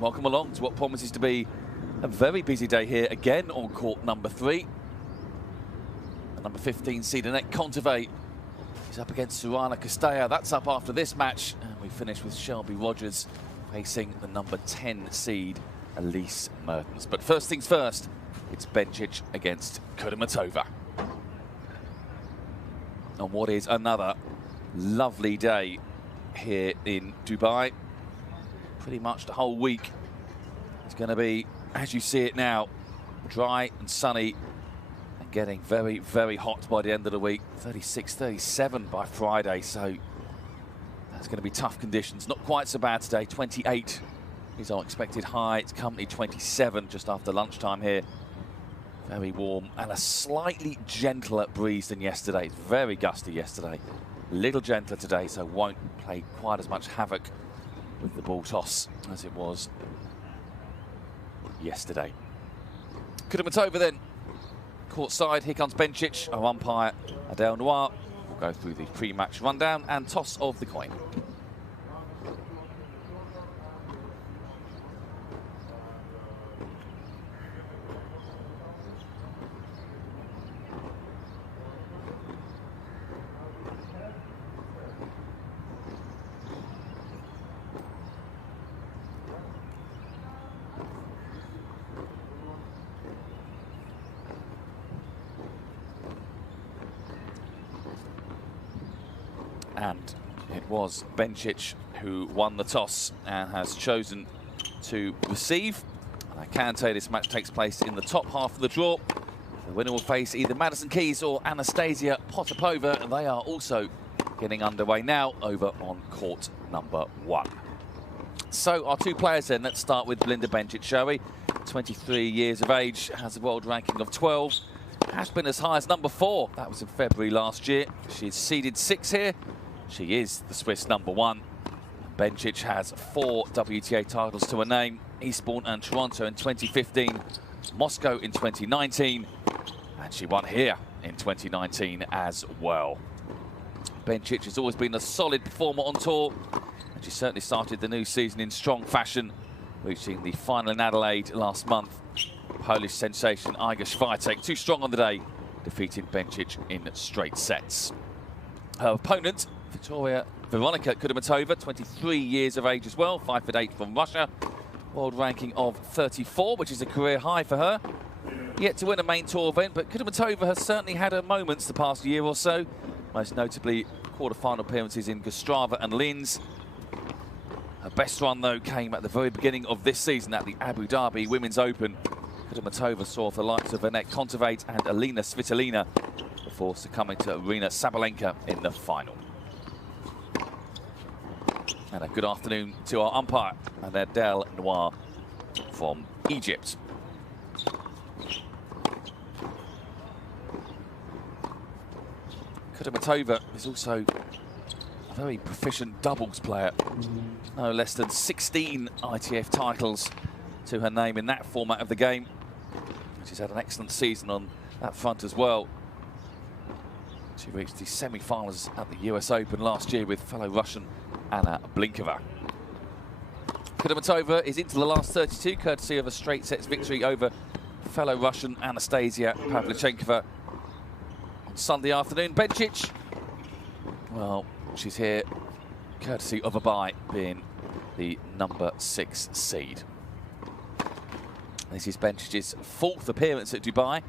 Welcome along to what promises to be a very busy day here again on court number 3. The number 15 seed Annette Kontaveit is up against Sorana Castella. That's up after this match, and we finish with Shelby Rogers facing the number 10 seed Elise Mertens. But first things first, it's Bencic against Kudermetova on what is another lovely day here in Dubai. Pretty much the whole week is going to be, as you see it now, dry and sunny and getting very, very hot by the end of the week. 36, 37 by Friday, so that's going to be tough conditions. Not quite so bad today. 28 is our expected high. It's currently 27 just after lunchtime here. Very warm and a slightly gentler breeze than yesterday. It's very gusty yesterday. A little gentler today, so won't play quite as much havoc with the ball toss as it was yesterday. Kudermetova then, courtside. Here comes Bencic. Our umpire, Adele Noir, will go through the pre-match rundown and toss of the coin. And it was Bencic who won the toss and has chosen to receive. And I can tell you this match takes place in the top half of the draw. The winner will face either Madison Keys or Anastasia Potapova, and they are also getting underway now over on court number 1. So our two players then, let's start with Belinda Bencic, shall we? 23 years of age, has a world ranking of 12, has been as high as number 4. That was in February last year. She's seeded 6 here. She is the Swiss number 1. Bencic has 4 WTA titles to her name. Eastbourne and Toronto in 2015, Moscow in 2019, and she won here in 2019 as well. Bencic has always been a solid performer on tour, and she certainly started the new season in strong fashion, reaching the final in Adelaide last month. Polish sensation Iga Swiatek, too strong on the day, defeating Bencic in straight sets. Her opponent, Veronika Kudermetova, 23 years of age as well, 5'8" from Russia. World ranking of 34, which is a career high for her. Yet to win a main tour event, but Kudermetova has certainly had her moments the past year or so. Most notably, quarter-final appearances in Ostrava and Linz. Her best run, though, came at the very beginning of this season at the Abu Dhabi Women's Open. Kudermetova saw the likes of Annette Kontaveit and Elina Svitolina before succumbing to Arina Sabalenka in the final. And a good afternoon to our umpire, Adele Noir from Egypt. Kudermetova is also a very proficient doubles player. No less than 16 ITF titles to her name in that format of the game. She's had an excellent season on that front as well. She reached the semi-finals at the US Open last year with fellow Russian Anna Blinkova. Kudermetova is into the last 32, courtesy of a straight sets victory over fellow Russian Anastasia Pavlyuchenkova on Sunday afternoon. Bencic, well, she's here courtesy of a bye, being the number 6 seed. This is Bencic's 4th appearance at Dubai.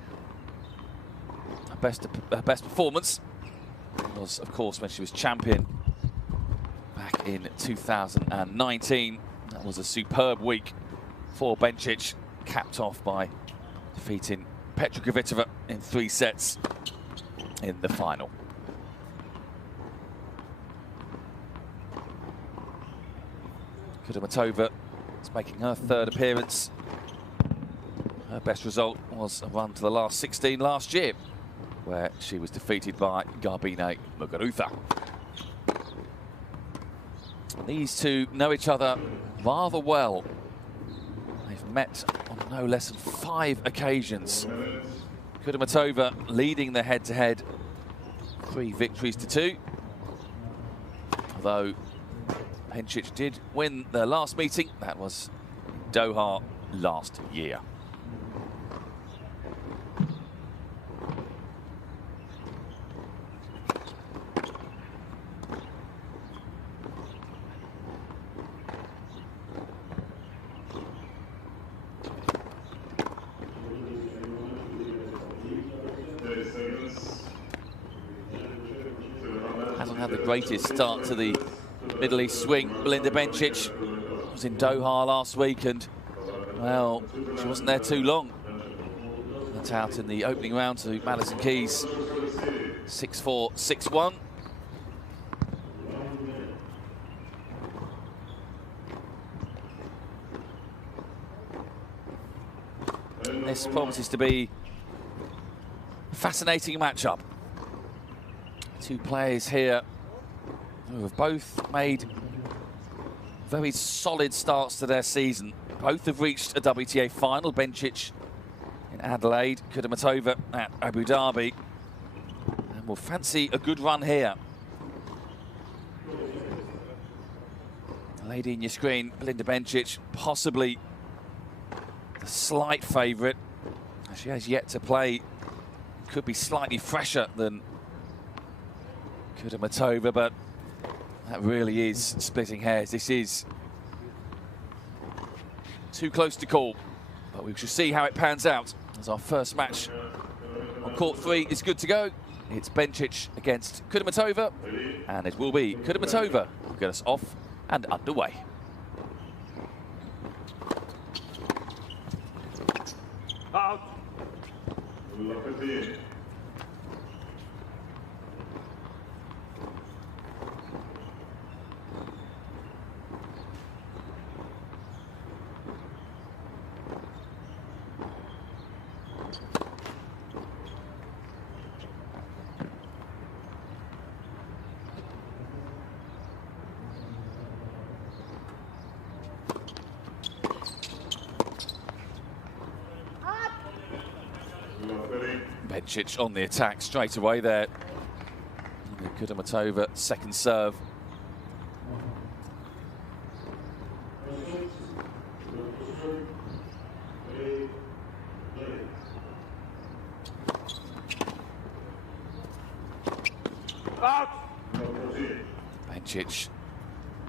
Her best performance was, of course, when she was champion back in 2019. That was a superb week for Bencic, capped off by defeating Petra Kvitova in 3 sets in the final. Kudermetova is making her 3rd appearance. Her best result was a run to the last 16 last year, where she was defeated by Garbine Muguruza. These two know each other rather well. They've met on no less than 5 occasions. Kudermetova leading the head-to-head, 3 victories to 2. Although Bencic did win their last meeting, that was Doha last year. Hasn't had the greatest start to the Middle East swing. Belinda Bencic was in Doha last week and, well, she wasn't there too long. Went out in the opening round to Madison Keys, 6-4, 6-1. This promises to be a fascinating matchup. Two players here who have both made very solid starts to their season. Both have reached a WTA final. Bencic in Adelaide, Kudermetova at Abu Dhabi. And will fancy a good run here. The lady in your screen, Belinda Bencic, possibly the slight favourite. She has yet to play. Could be slightly fresher than Kudermetova, but that really is splitting hairs. This is too close to call, but we shall see how it pans out as our first match on court 3 is good to go. It's Bencic against Kudermetova, and it will be Kudermetova who will get us off and underway. Out. Bencic on the attack straight away there. Kudermetova, second serve. Bencic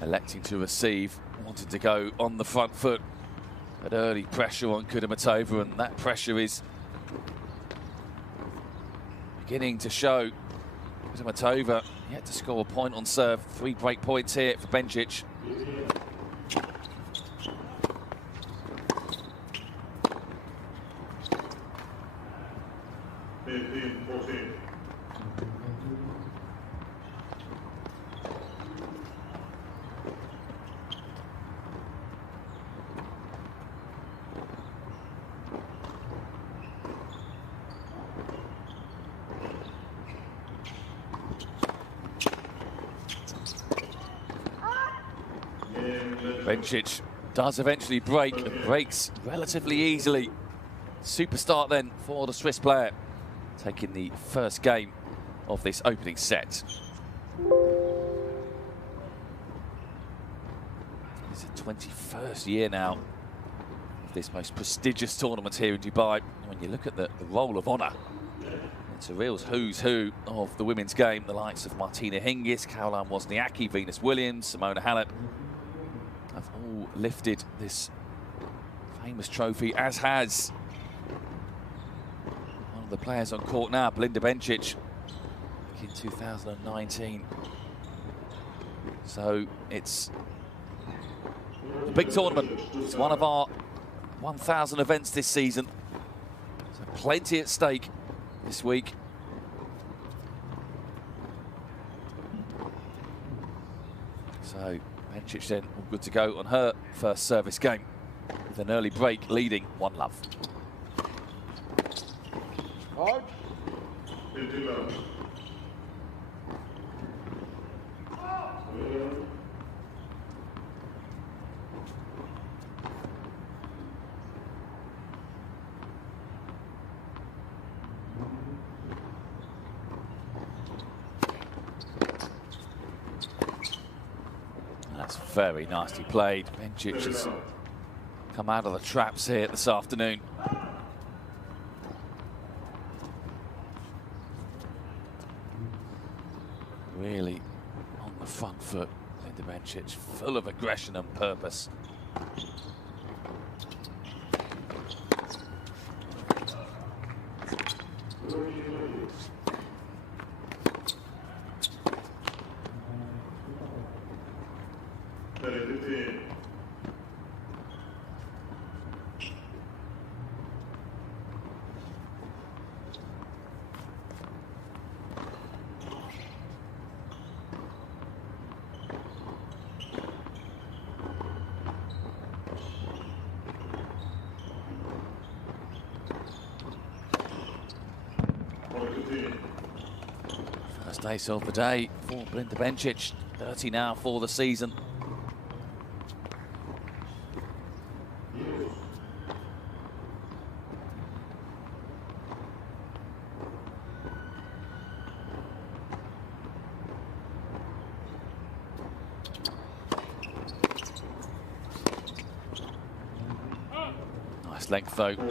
electing to receive, wanted to go on the front foot, but early pressure on Kudermetova, and that pressure is beginning to show. Kudermetova yet to score a point on serve. 3 break points here for Bencic. Bencic does eventually break, and breaks relatively easily. Super start then for the Swiss player, taking the first game of this opening set. It's the 21st year now of this most prestigious tournament here in Dubai. When you look at the roll of honour, it's a real who's who of the women's game. The likes of Martina Hingis, Caroline Wozniacki, Venus Williams, Simona Halep have all lifted this famous trophy, as has one of the players on court now, Belinda Bencic, back in 2019. So it's a big tournament. It's one of our 1,000 events this season. So plenty at stake this week. So Bencic then all good to go on her first service game, with an early break leading 1-love. That's very nicely played. Bencic has come out of the traps here this afternoon. Really on the front foot, Linda Bencic, full of aggression and purpose. First ace of the day for Linda Bencic, 30 now for the season. Nice length though on the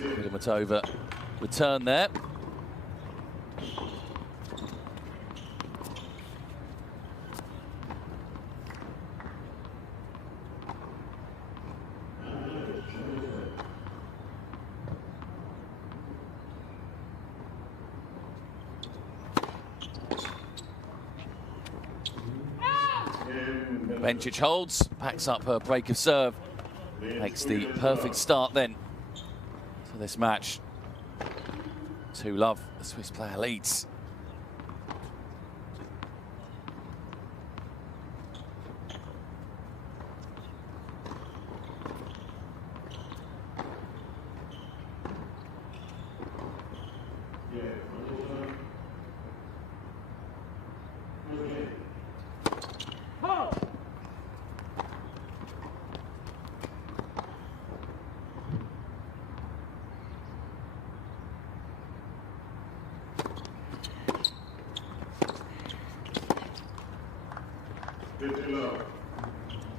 Kudermetova return there. Bencic holds, packs up her break of serve, makes the perfect start then to this match. 2-love, the Swiss player leads.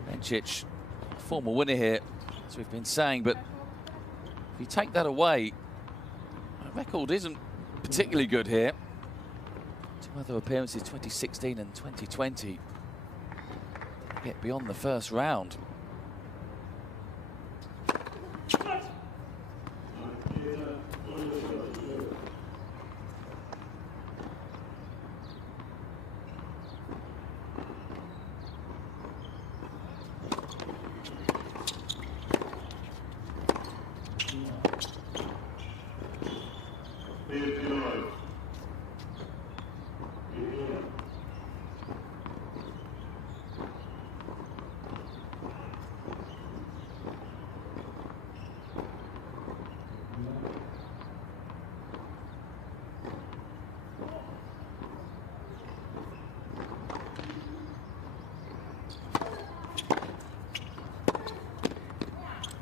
Bencic, former winner here, as we've been saying, but if you take that away, the record isn't particularly good here. 2 other appearances, 2016 and 2020, get beyond the first round.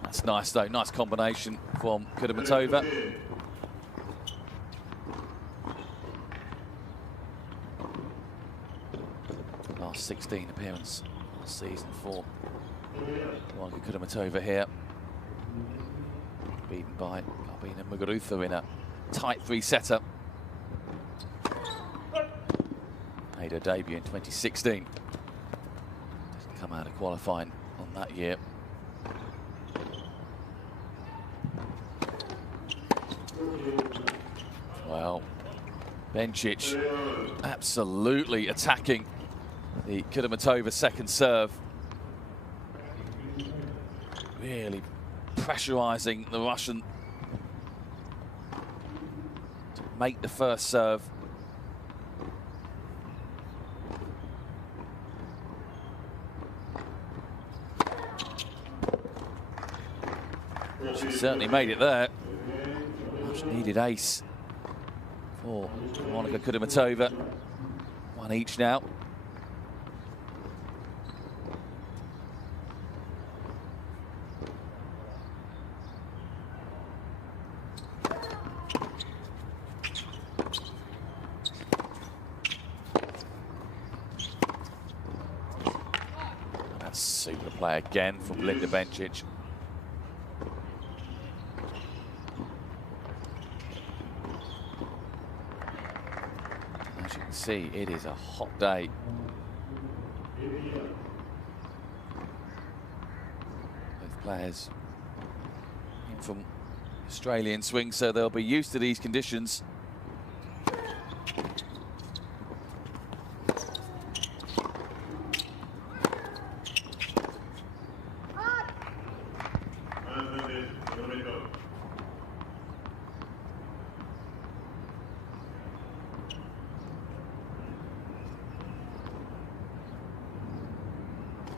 That's nice though, nice combination from Kudermetova. Last 16 appearance last season for Kudermetova here. Beaten by Albina Muguruza in a tight 3-setter. Made her debut in 2016. Didn't come out of qualifying on that year. Well, Bencic absolutely attacking the Kudermetova second serve. Really pressurizing the Russian to make the first serve. She certainly made it there. Much needed ace for Monika Kudermetova. 1 each now. That's super play again from Linda Bencic. see, it is a hot day. Both players in from Australian swing, so they'll be used to these conditions.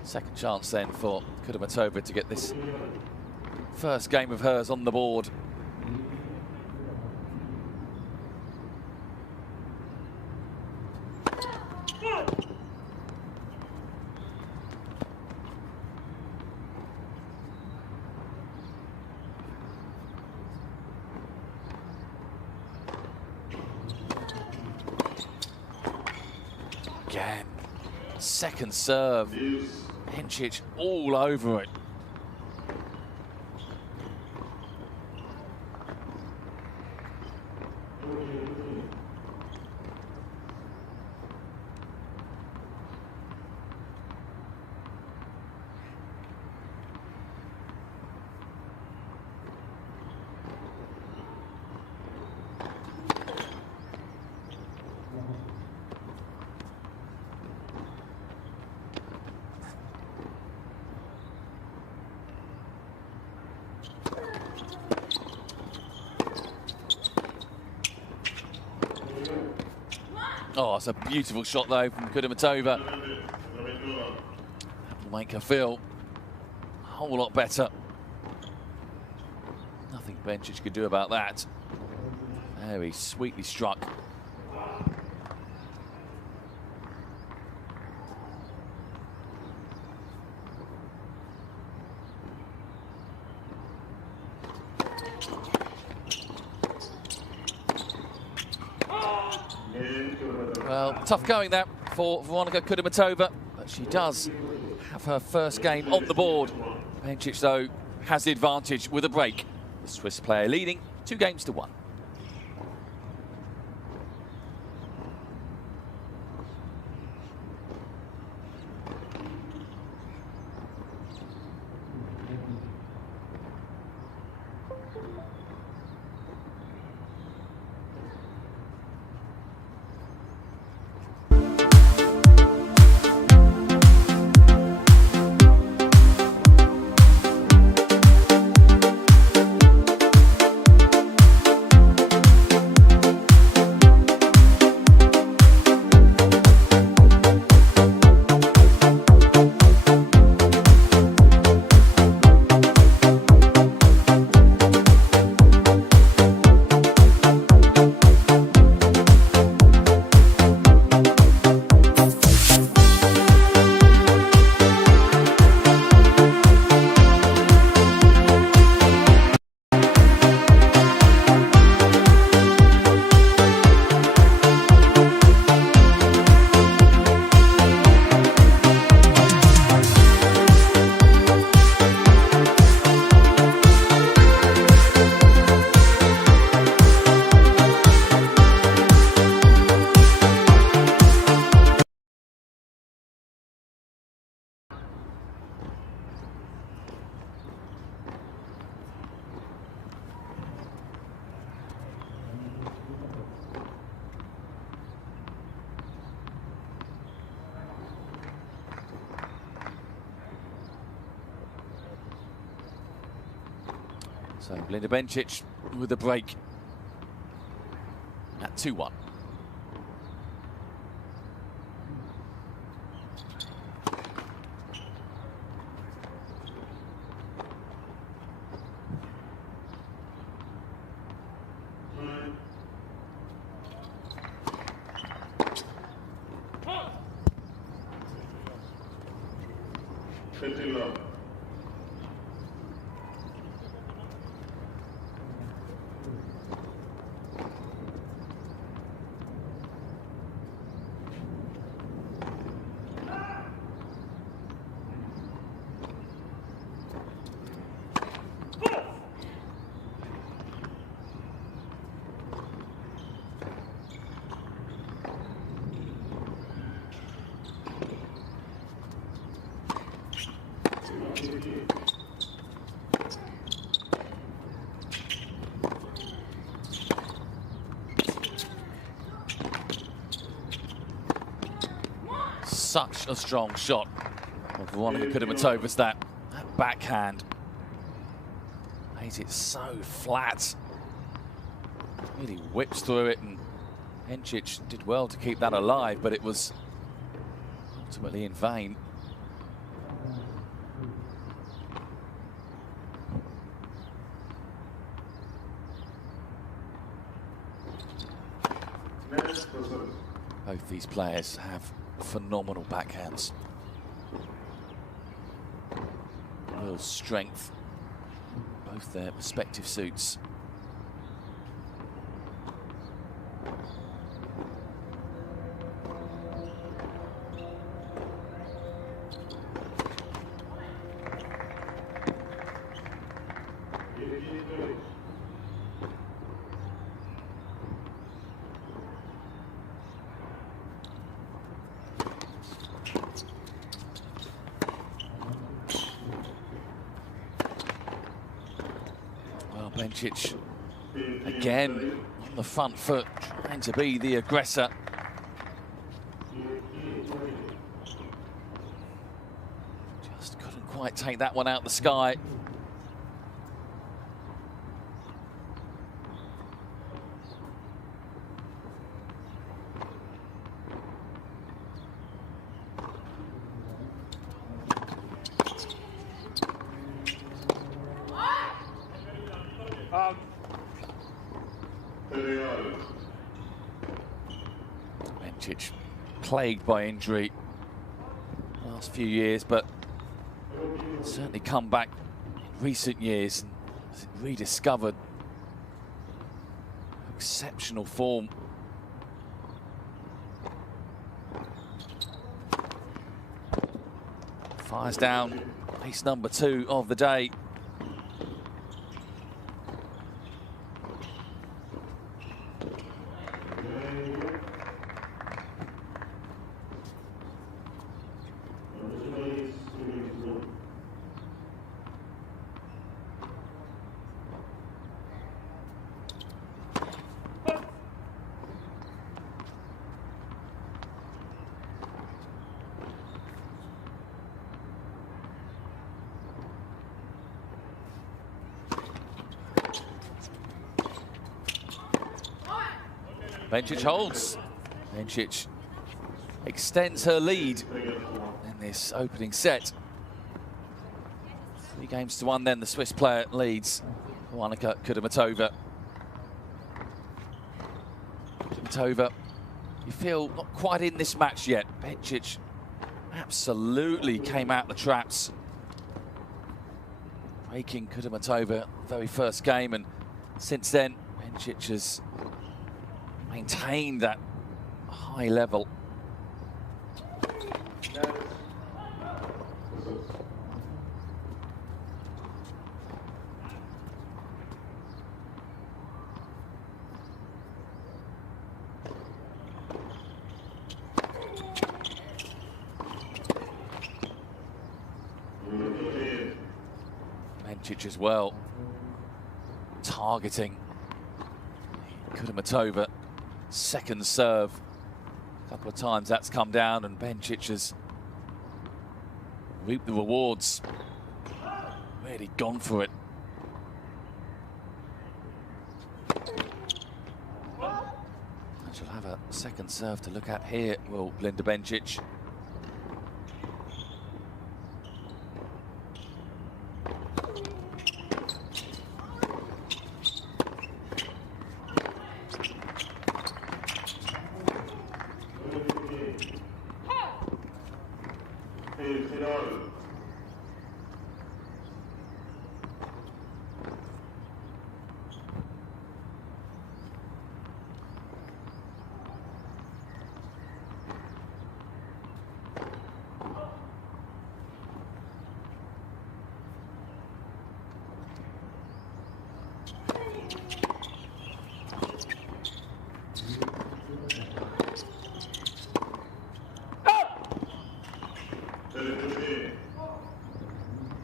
Second chance then for Kudermetova to get this first game of hers on the board. Again, second serve. Bencic all over it. Oh, it's a beautiful shot though from Kudermetova. That will make her feel a whole lot better. Nothing Bencic could do about that. Very sweetly struck. Well, tough going that for Veronika Kudermetova, but she does have her first game on the board. Bencic, though, has the advantage with a break. The Swiss player leading 2-1. So Belinda Bencic with a break at 2-1. such a strong shot. Well, the one who could have been over that backhand. Made it so flat. Really whips through it, and Bencic did well to keep that alive, but it was ultimately in vain. Both these players have phenomenal backhands. Real strength, both their respective suits. Bencic again on the front foot, trying to be the aggressor. Just couldn't quite take that one out the sky. Bencic plagued by injury the last few years, but certainly come back in recent years and rediscovered exceptional form. Fires down ace number 2 of the day. Bencic holds. Bencic extends her lead in this opening set. 3-1 then, the Swiss player leads Monika Kudermetova. Kudermetova, you feel not quite in this match yet. Bencic absolutely came out the traps, breaking Kudermetova very first game, and since then Bencic has maintained that high level. Bencic as well, targeting Kudermetova. Second serve, a couple of times that's come down, and Bencic has reaped the rewards. Really gone for it. And she'll have a second serve to look at here, will Belinda Bencic.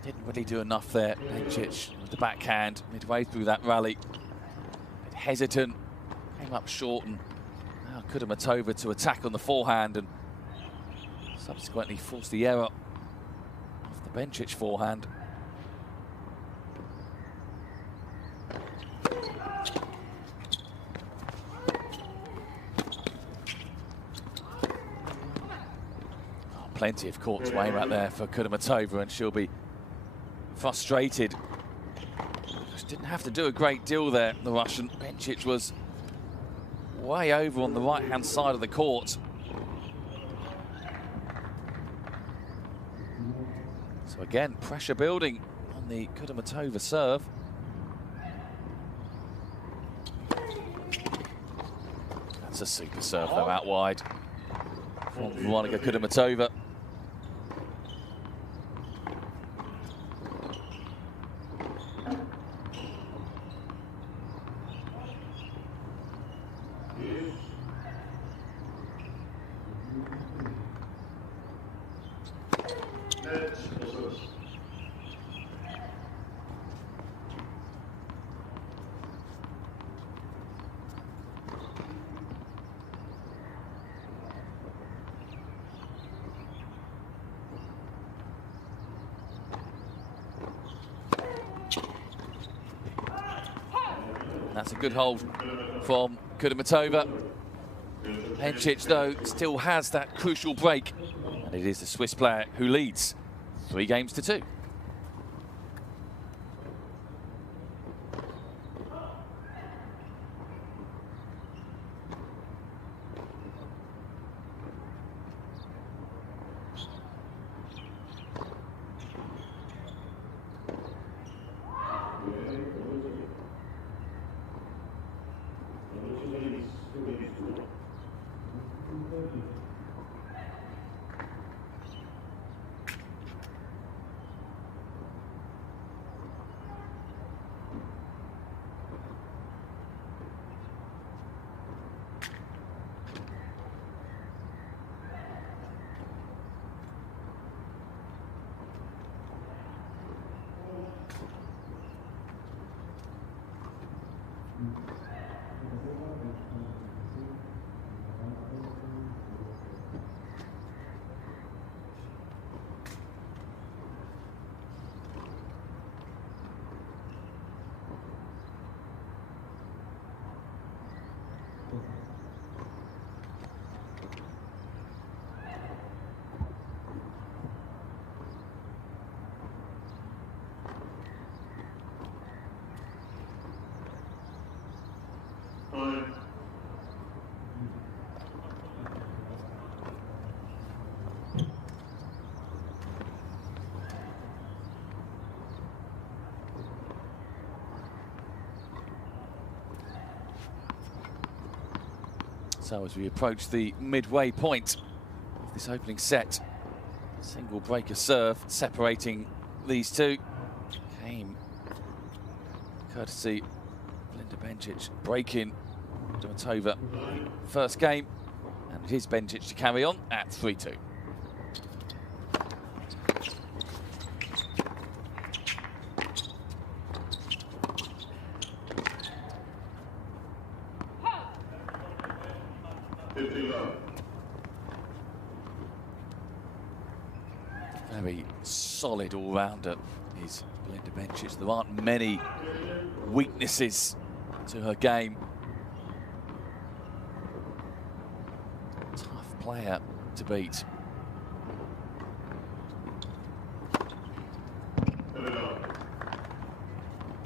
Didn't really do enough there, Bencic, with the backhand midway through that rally. A bit hesitant, came up short, and now Kudermetova to attack on the forehand, and subsequently forced the error of the Bencic forehand. Plenty of court to aim at there for Kudermetova, and she'll be frustrated. Just didn't have to do a great deal there, the Russian. Bencic was way over on the right-hand side of the court. So again, pressure building on the Kudermetova serve. That's a super serve though, out wide from Veronika Kudermetova. That's a good hold from Kudermetova. Bencic, though, still has that crucial break, and it is the Swiss player who leads 3-2. So as we approach the midway point of this opening set, single breaker serve separating these two came courtesy Belinda Bencic breaking Kudermetova first game, and it is Bencic to carry on at 3-2. Very solid all-rounder is Belinda Bencic. There aren't many weaknesses to her game. Tough player to beat.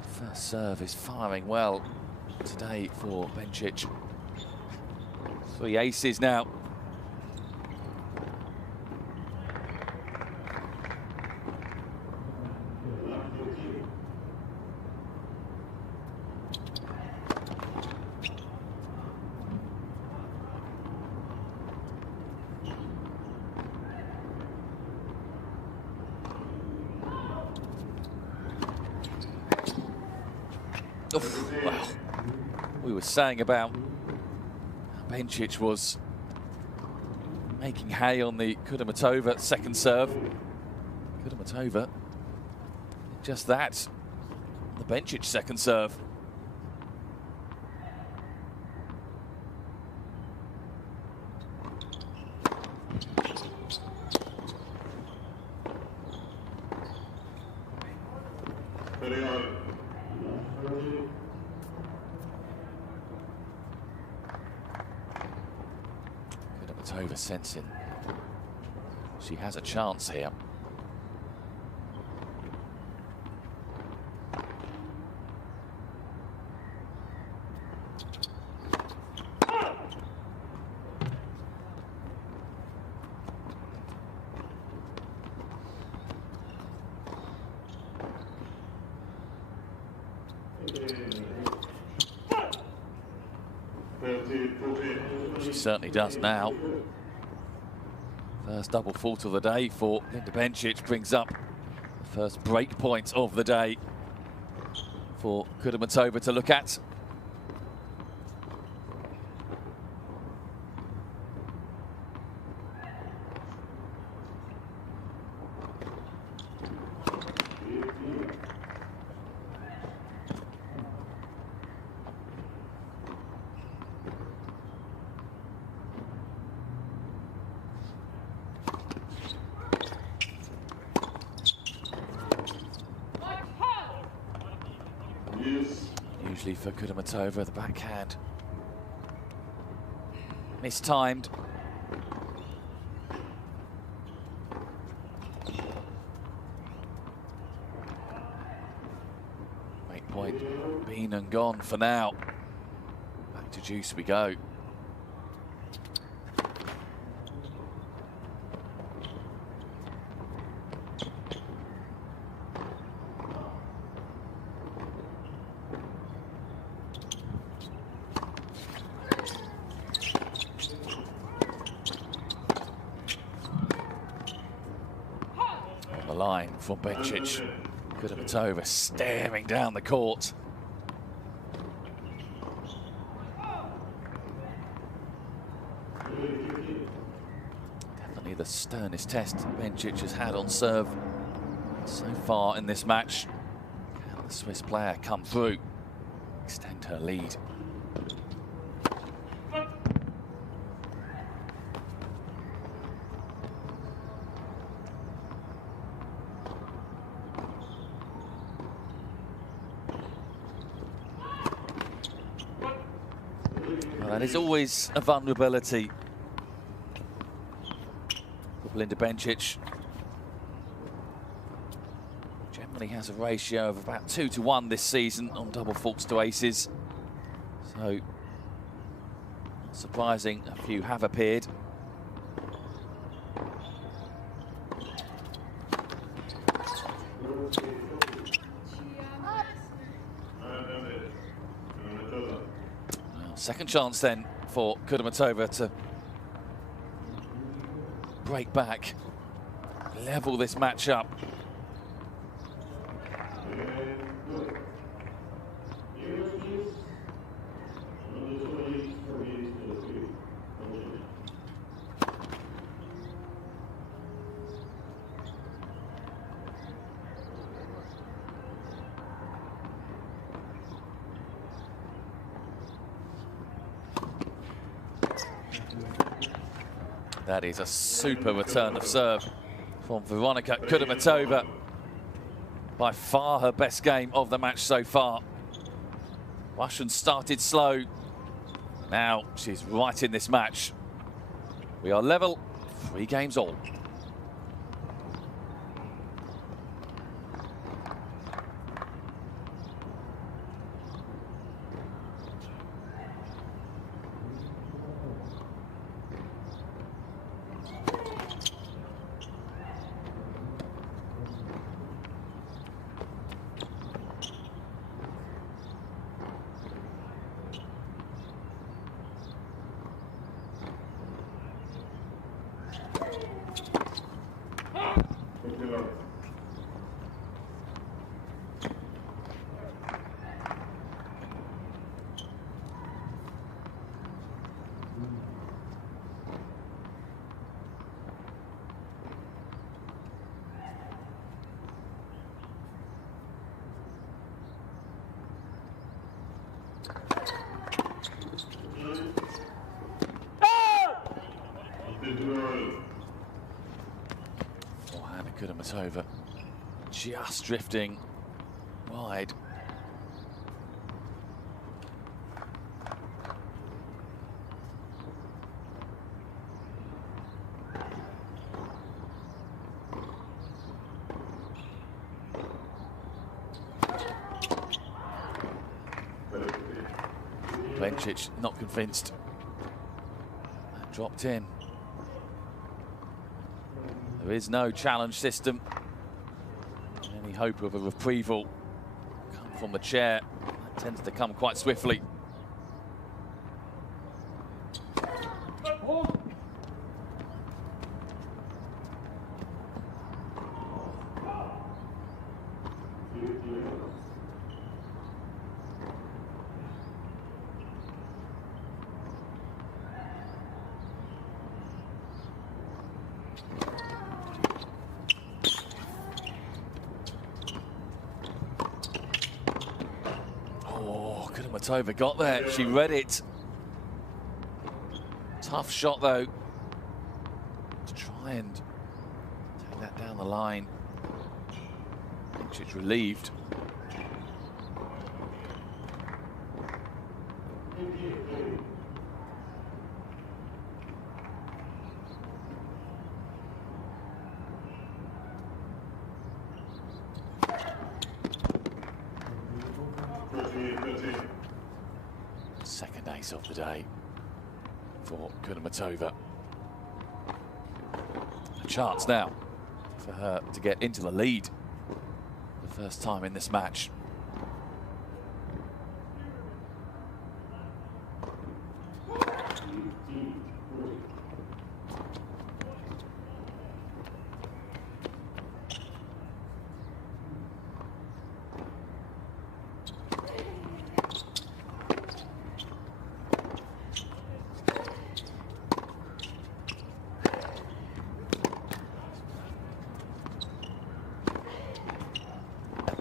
First serve is firing well today for Bencic. 3 aces now. Well, we were saying about Bencic was making hay on the Kudermetova second serve. Kudermetova, just that, the Bencic second serve. Kudermetova sensing she has a chance here. She certainly does now. First double fault of the day for Linda Bencic brings up the first break point of the day for Kudermetova to look at. Usually for Kudermetova, the backhand mistimed. Break point been and gone for now. Back to deuce we go. Line from Bencic. Kudermetova staring down the court. Definitely the sternest test Bencic has had on serve so far in this match. Can the Swiss player come through, extend her lead? That is always a vulnerability for Linda Bencic. Generally has a ratio of about 2-to-1 this season on double faults to aces. So, not surprising, a few have appeared. Second chance then for Kudermetova to break back, level this match up. That is a super return of serve from Veronika Kudermetova. By far her best game of the match so far. Russian started slow. Now she's right in this match. We are level, 3 games all. Forehand of Kudermetova just drifting wide. Bencic not convinced. That dropped in. There is no challenge system. Any hope of a retrieval come from the chair, that tends to come quite swiftly. Kudermetova got there, she read it. Tough shot though, to try and take that down the line. Bencic relieved. Second ace of the day for Kudermetova. A chance now for her to get into the lead for the first time in this match.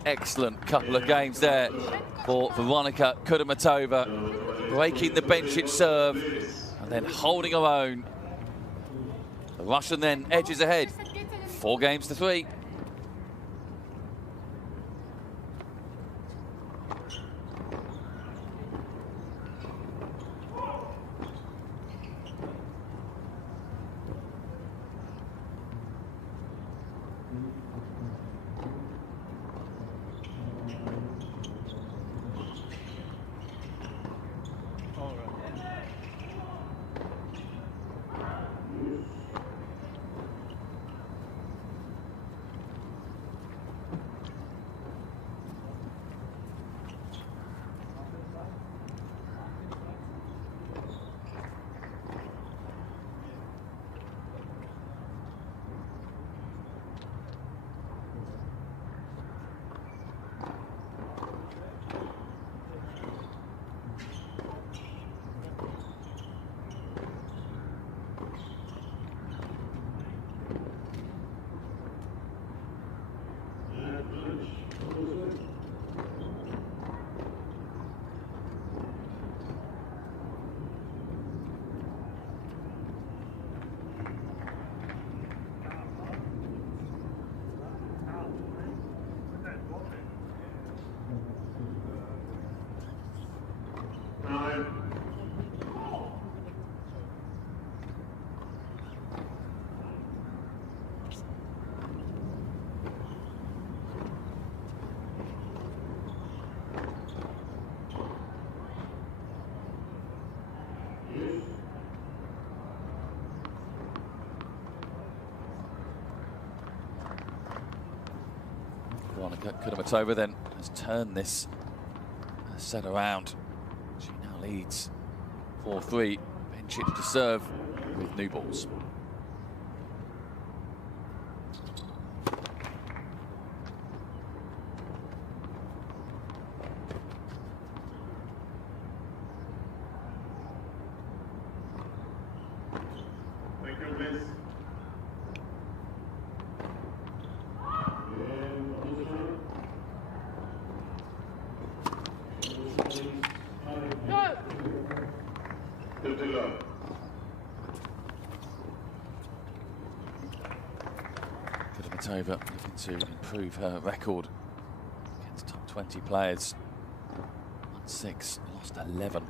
Excellent couple of games there for Veronika Kudermetova, breaking the Bencic serve and then holding her own. The Russian then edges ahead, 4-3. Veronika Kudermetova then has turned this set around. She now leads 4-3. Bencic to serve with new balls. Thank you, please. Kudermetova looking to improve her record against top 20 players. Won 6, lost 11.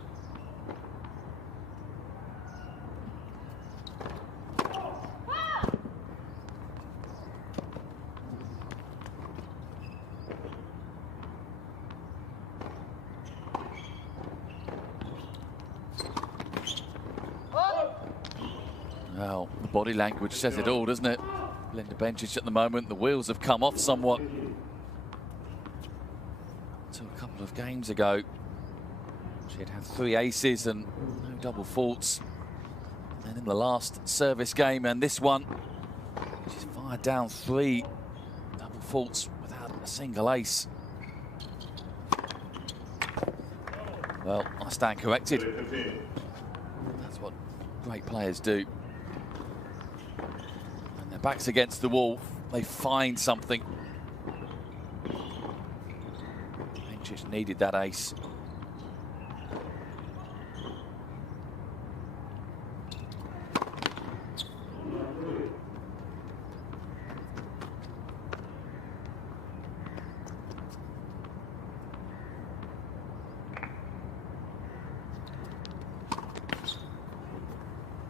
Well, the body language says it all, doesn't it? Belinda Bencic at the moment, the wheels have come off somewhat. So a couple of games ago, she had 3 aces and no double faults. And in the last service game and this one, she's fired down 3 double faults without a single ace. Well, I stand corrected. That's what great players do. And their backs against the wall, they find something. Bencic needed that ace.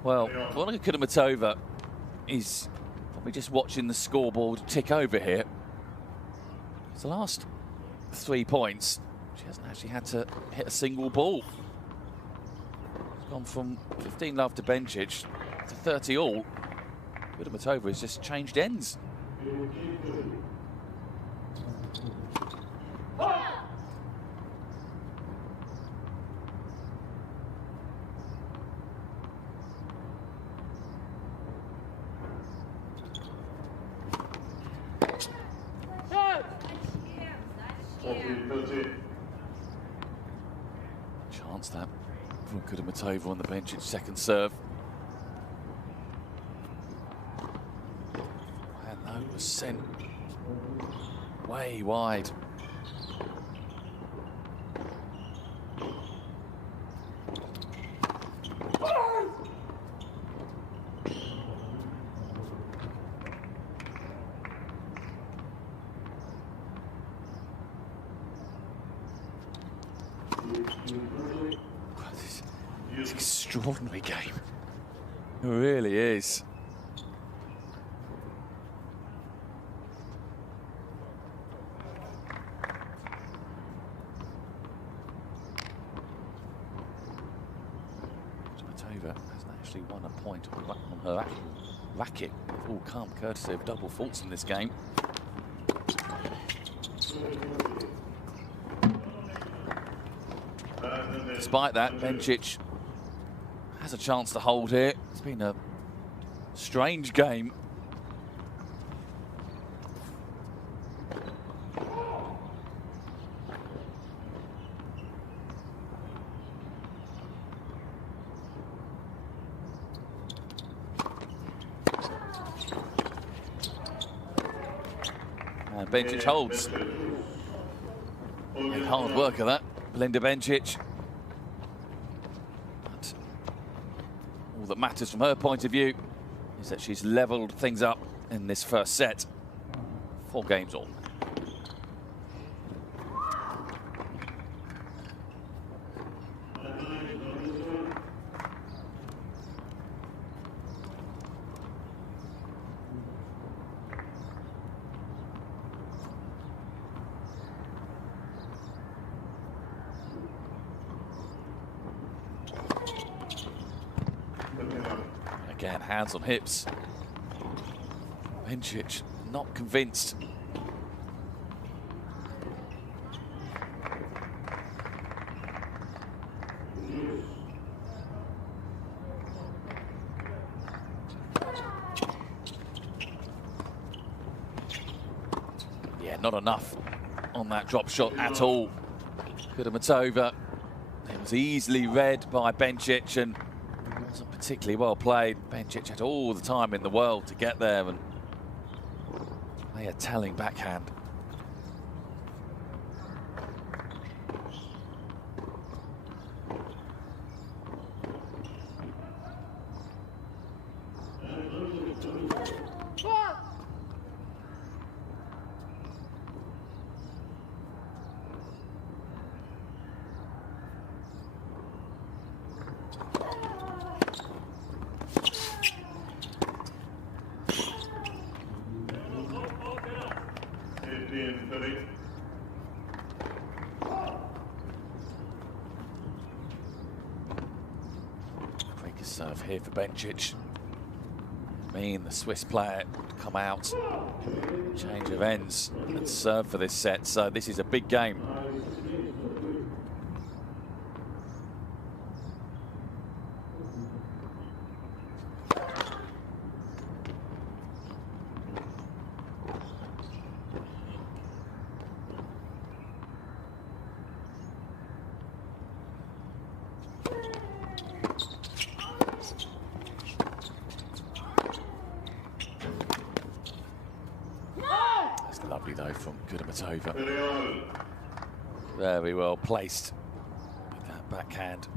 Well, Monika Kudermetova is probably just watching the scoreboard tick over here. It's the last 3 points, she hasn't actually had to hit a single ball. It's gone from 15 love to Bencic to 30 all. Kudermetova has just changed ends. Chance that from Kudermetova on the Bencic second serve. And that was sent way wide. It's an extraordinary game. It really is. Kudermetova hasn't actually won a point on her actual racket. They've all come courtesy of double faults in this game. Despite that, Bencic has a chance to hold here. It's been a strange game. And Bencic holds. A hard work of that, Belinda Bencic. All that matters from her point of view is that she's levelled things up in this first set. 4 games all. Again, hands on hips. Bencic not convinced. Yeah, not enough on that drop shot at all. Kudermetova, it was easily read by Bencic and wasn't particularly well played. Bencic had all the time in the world to get there and play a telling backhand. Break a serve here for Bencic. mean the Swiss player would come out, change of ends and serve for this set. So this is a big game. Lovely though from Kudermetova. Very well placed with that backhand.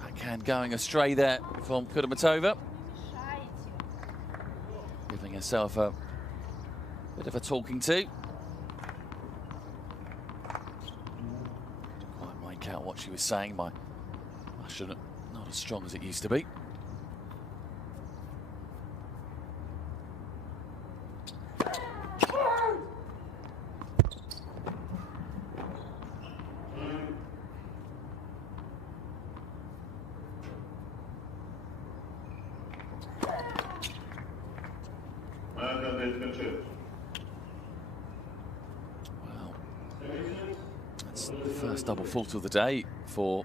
Backhand going astray there from Kudermetova. Giving herself a bit of a talking to. Didn't quite make out what she was saying. My Russian not as strong as it used to be. Well, that's the first double fault of the day for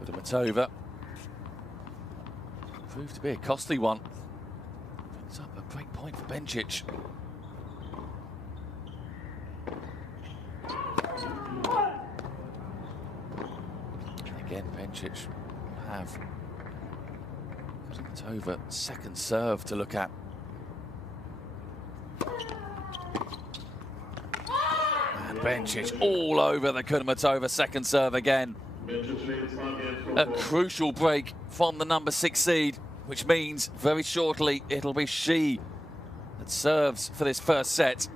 Kudermetova. Proved to be a costly one. Brings up a great point for Bencic. And again, Bencic have Kudermetova second serve to look at. And Bencic all over the Kudermetova second serve again. A crucial break from the number 6 seed, which means very shortly it'll be she that serves for this first set.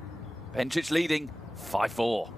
Bencic leading 5-4.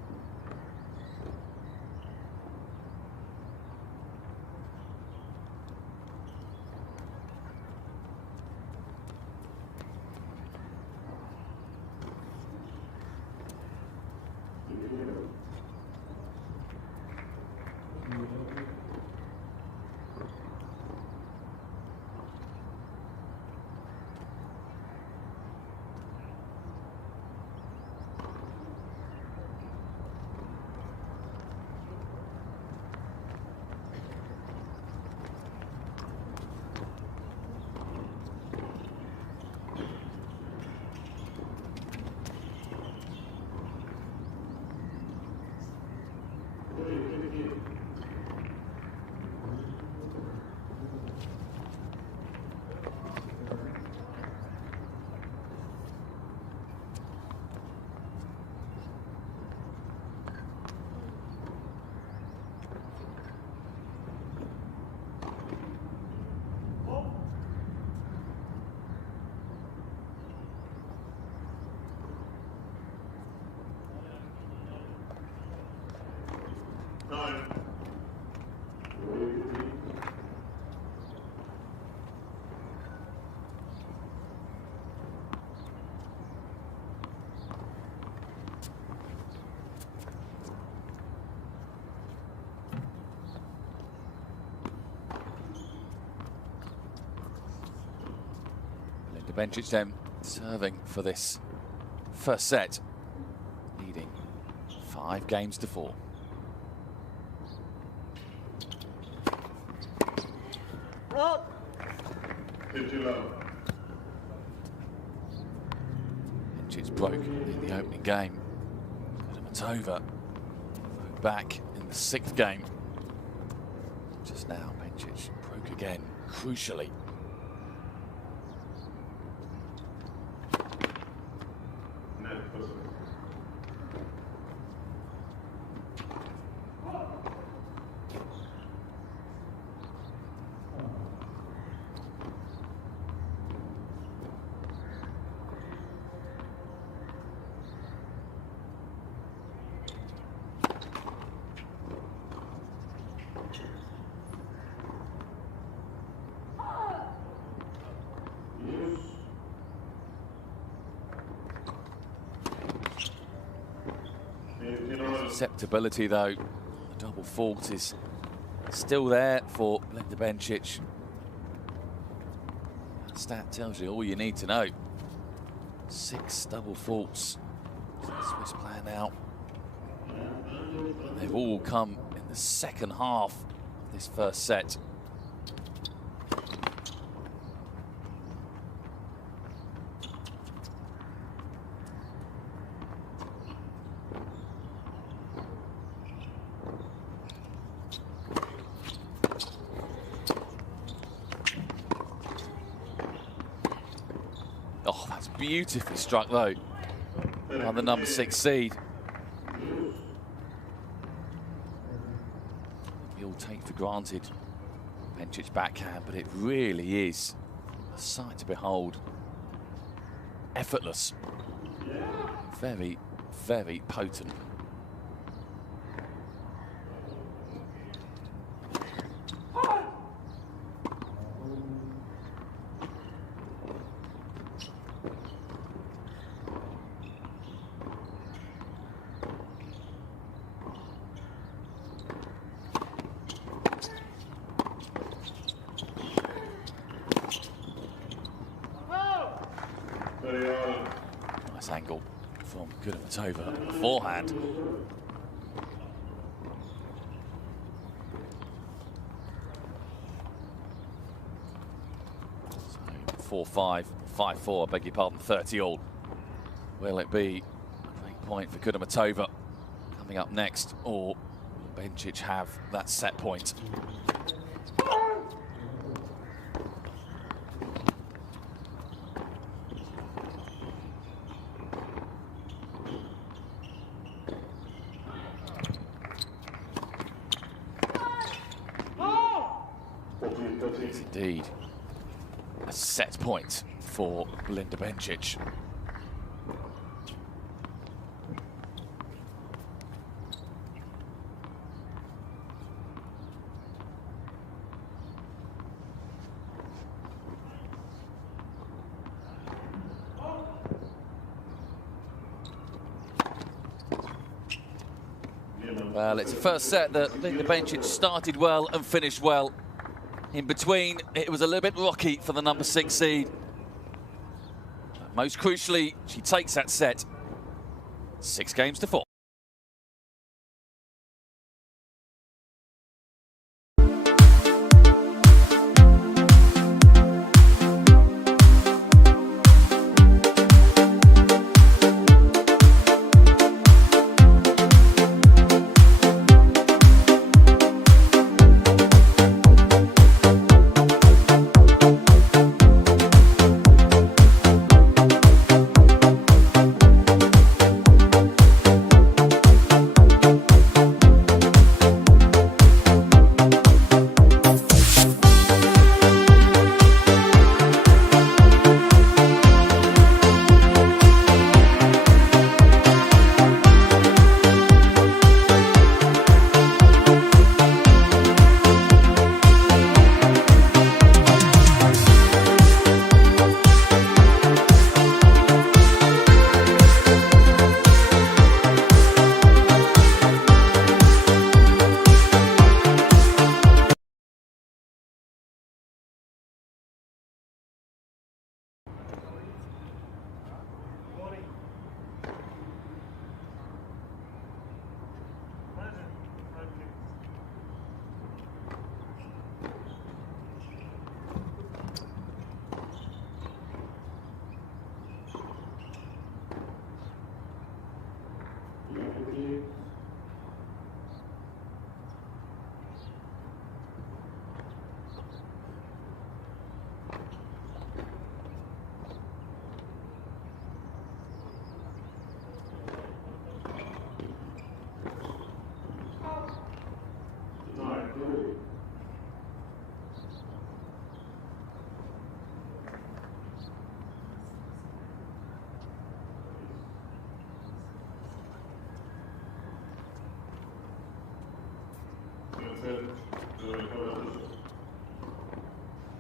Bencic then serving for this first set, leading 5-4. broke in the opening game. Kudermetova back in the 6th game. Just now, Bencic broke again, crucially. Acceptability though, the double fault is still there for Belinda Bencic. That stat tells you all you need to know. 6 double faults. Swiss player now. They've all come in the second half of this first set. Oh, that's beautifully struck though on the number 6 seed. We all take for granted Bencic backhand, but it really is a sight to behold. Effortless. Very, very potent. Nice angle from Kudermetova beforehand. So 4-5, 5-4, I beg your pardon, 30 all. Will it be a break point for Kudermetova coming up next, or will Bencic have that set point? Yes, indeed. A set point for Belinda Bencic. Well, it's the first set that Belinda Bencic started well and finished well. In between, it was a little bit rocky for the number 6 seed. Most crucially, she takes that set 6-4.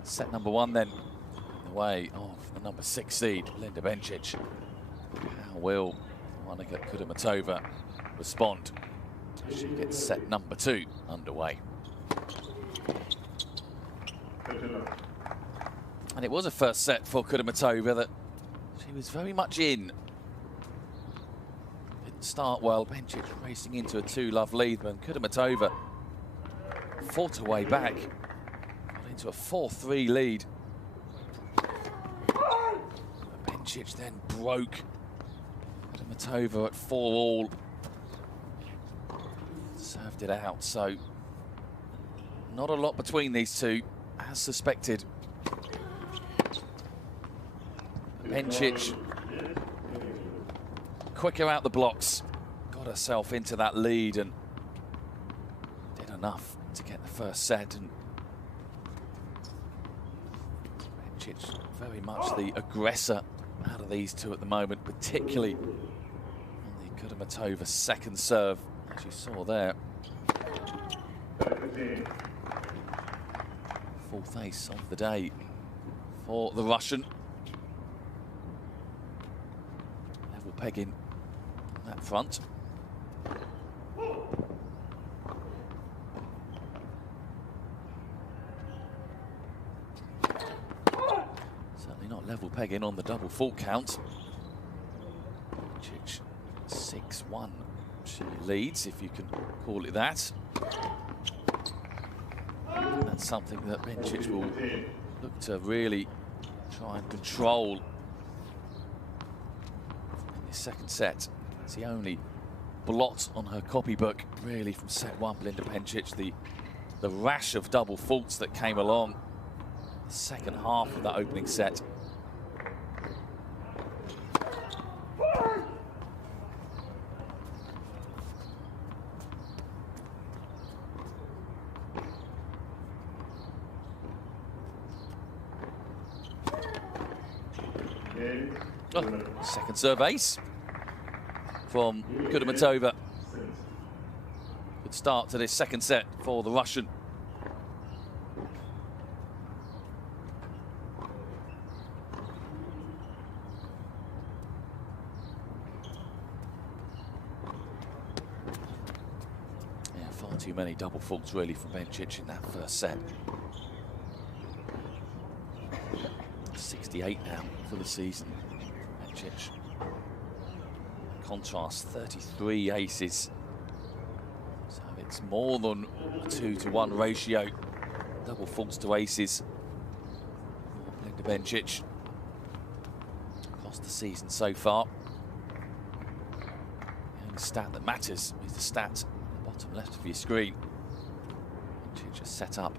Set number 1 then, in the way of the number 6 seed, Belinda Bencic. How will Monika Kudermetova respond as she gets set number 2 underway? And it was a first set for Kudermetova that she was very much in. Didn't start well, Bencic racing into a 2-love lead, but Kudermetova fought her way back, got into a 4-3 lead. But Bencic then broke Kudermetova at 4-all. Served it out, so not a lot between these two, as suspected. Bencic, quicker out the blocks, got herself into that lead and did enough to get the first set. And Bencic very much the aggressor out of these two at the moment, particularly on the Kudermetova second serve, as you saw there. Fourth ace of the day for the Russian. Level pegging on that front. Certainly not level pegging on the double fault count. Bencic 6-1. She leads, if you can call it that. That's something that Bencic will look to really try and control in this second set. It's the only blot on her copybook, really, from set 1, Belinda Bencic. The rash of double faults that came along the second half of that opening set. Oh, second serve ace from Kudermetova. Good start to this second set for the Russian. Yeah, far too many double faults really from Bencic in that first set. 68 now for the season. Bencic. Contrast, 33 aces. So it's more than a 2-to-1 ratio. Double faults to aces. Belinda Bencic across the season so far. The only stat that matters is the stat at the bottom left of your screen. Bencic just set up.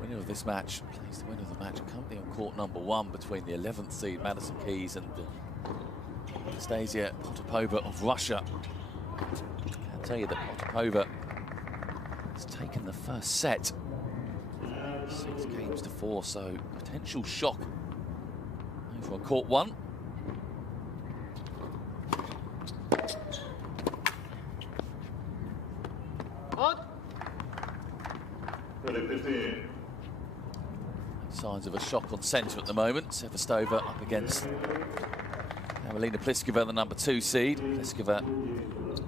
Winner of this match plays the winner of the match currently on court number 1 between the 11th seed Madison Keys and Anastasia Potapova of Russia. I can tell you that Potapova has taken the first set 6 games to 4, so potential shock over on court 1. Signs of a shock on centre at the moment. Sevastova up against Karolina Pliskova, the number 2 seed. Pliskova in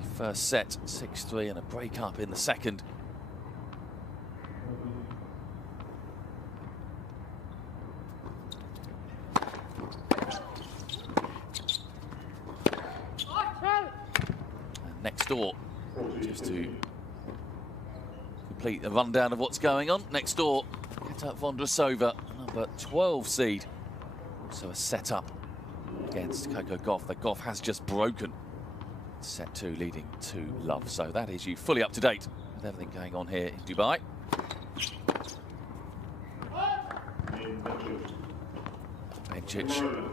the first set, 6-3, and a break up in the second. And next door, just to complete the rundown of what's going on. Next door, Kata Vondrasova, number 12 seed. Also a set-up against Coco Gauff. The Gauff has just broken set 2, leading to love. So that is you fully up to date with everything going on here in Dubai. Bencic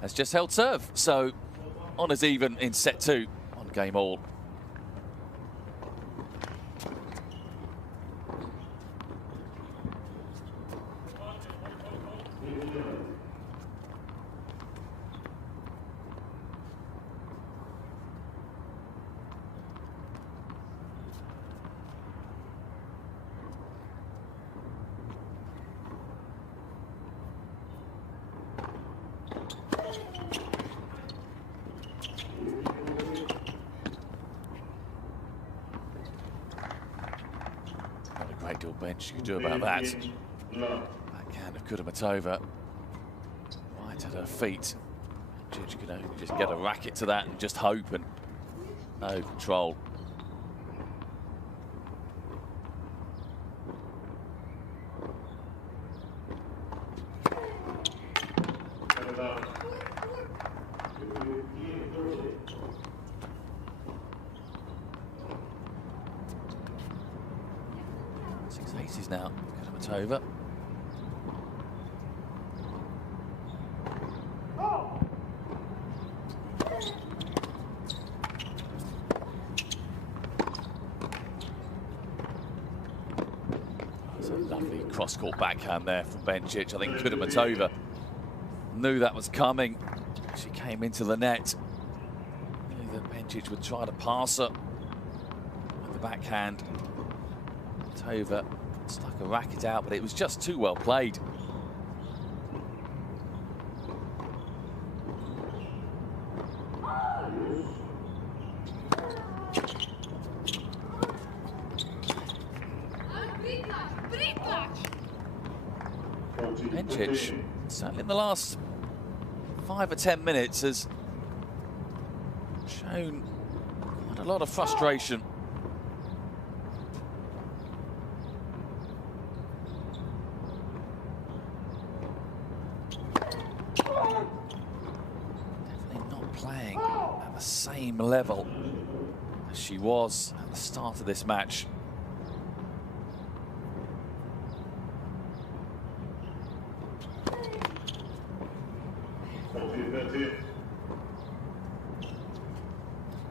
has just held serve, so honours even in set 2 on game all. Great deal bench you can do about that. Backhand of Kudermetova. Right at her feet. Bencic could only just get a racket to that and just hope, and no control. Six aces now, Kudermetova. That's a lovely cross-court backhand there from Bencic. I think Kudermetova knew that was coming. She came into the net. Knew that Bencic would try to pass her with the backhand. Tova stuck a racket out, but it was just too well played. Bencic, certainly in the last 5 or 10 minutes, has shown quite a lot of frustration. Definitely not playing at the same level as she was at the start of this match.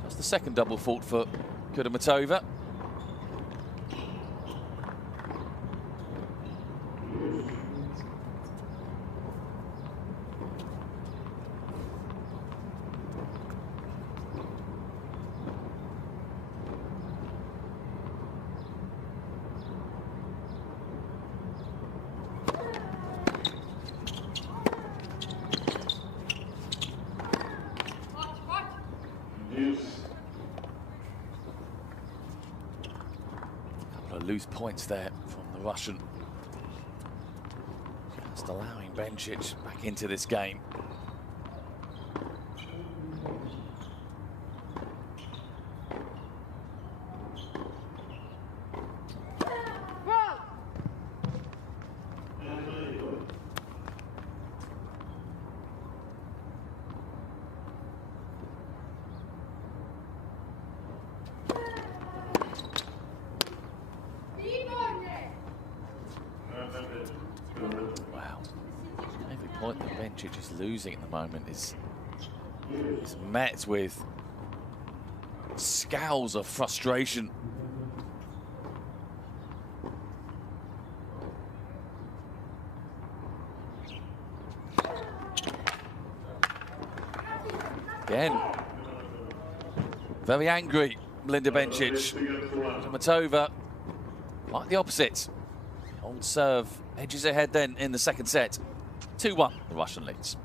Just the second double fault for Kudermetova. Couple of loose points there from the Russian. Just allowing Bencic back into this game. Wow. Every point that Bencic is losing at the moment is met with scowls of frustration. Again, very angry, Belinda Bencic. Kudermetova, like the opposite. Old serve edges ahead then in the second set. 2-1, the Russian leads.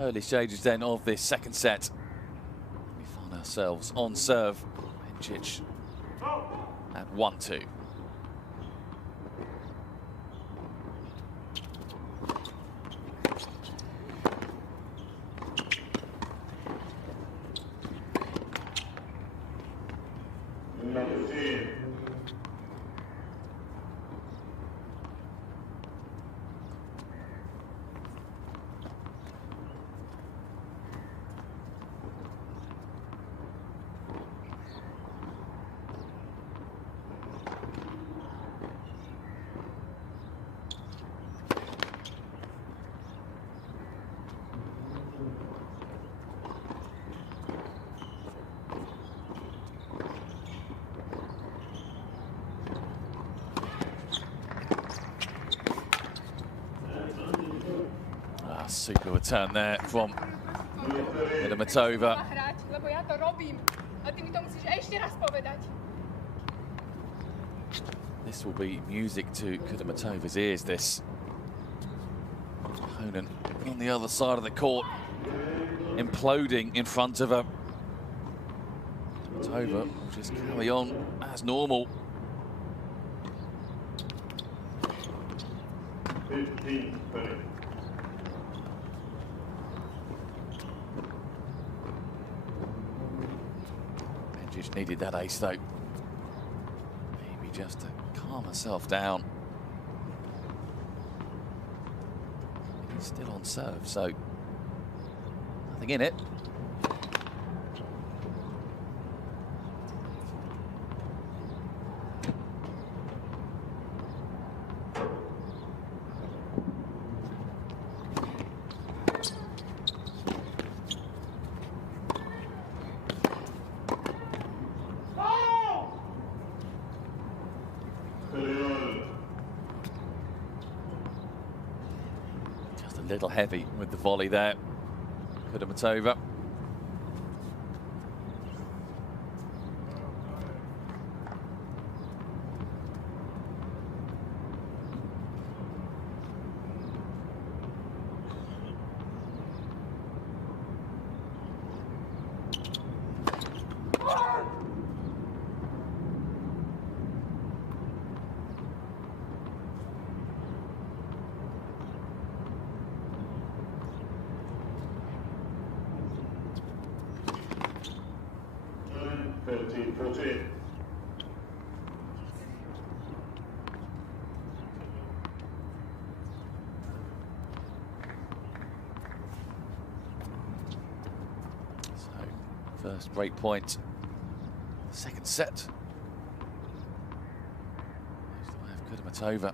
Early stages then of this second set. We find ourselves on serve. Bencic at 1-2. Number 10. Super return there from Kudermetova. This will be music to Kudermetova's ears, this. Opponent on the other side of the court, imploding in front of her. Kudermetova will just carry on as normal. 15-30. Bencic needed that ace though. Maybe just to calm herself down. He's still on serve, so nothing in it. Just a little heavy with the volley there. Kudermetova. First break point, second set. There's the way of Kudermetova.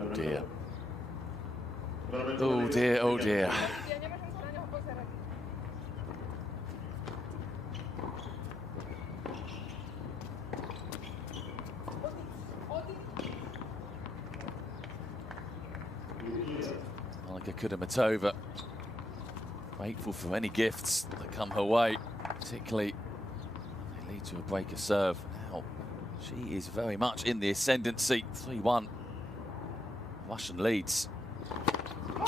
Oh dear. Oh dear, oh dear. Kudermetova, grateful for any gifts that come her way, particularly if they lead to a break of serve. Now, she is very much in the ascendancy. 3-1. Russian leads. And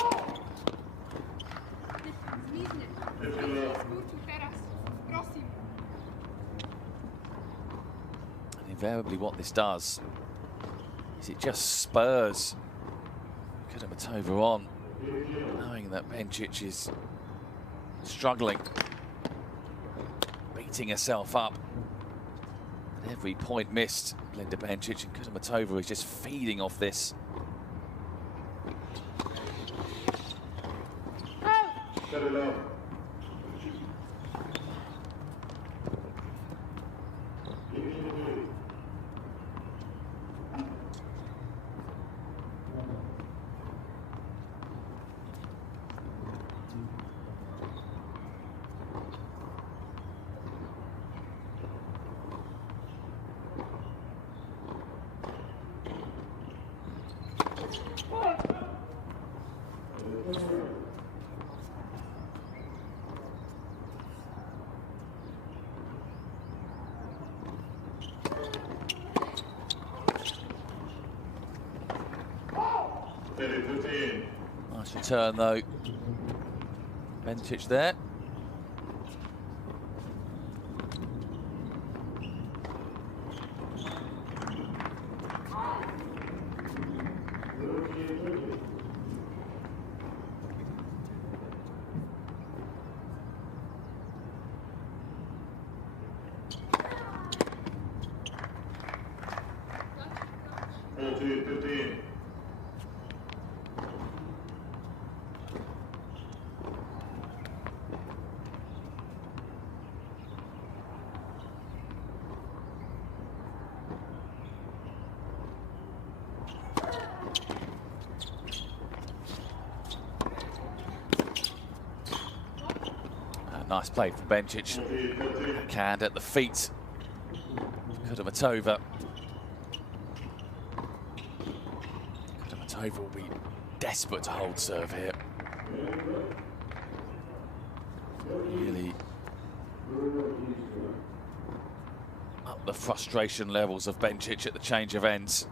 invariably what this does is it just spurs Kudermetova on, knowing that Bencic is struggling, beating herself up. At every point missed, Linda Bencic, and Kudermetova is just feeding off this. Set it up. to turn though. Bencic there. Nice play from Bencic. Backhand at the feet. Kudermetova. Kudermetova will be desperate to hold serve here. Really up the frustration levels of Bencic at the change of ends.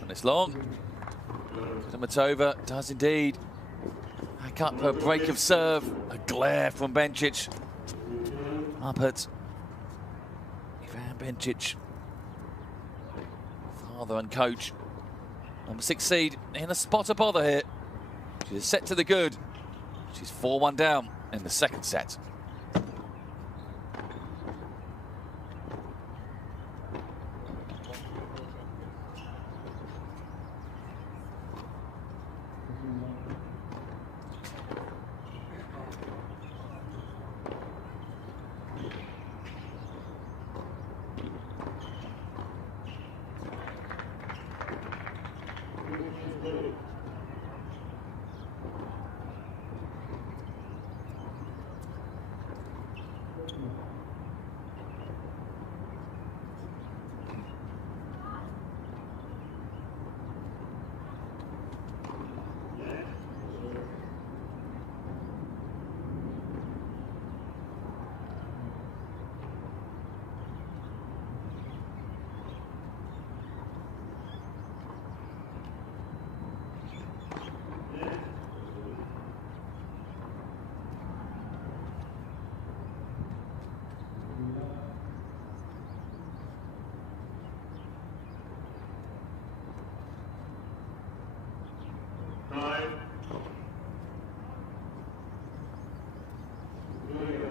And it's long. Kudermetova does indeed back up her break of serve. A glare from Bencic. Up at Ivan Bencic, father and coach. Number 6 seed in a spot of bother here. She's set to the good. She's 4-1 down in the second set.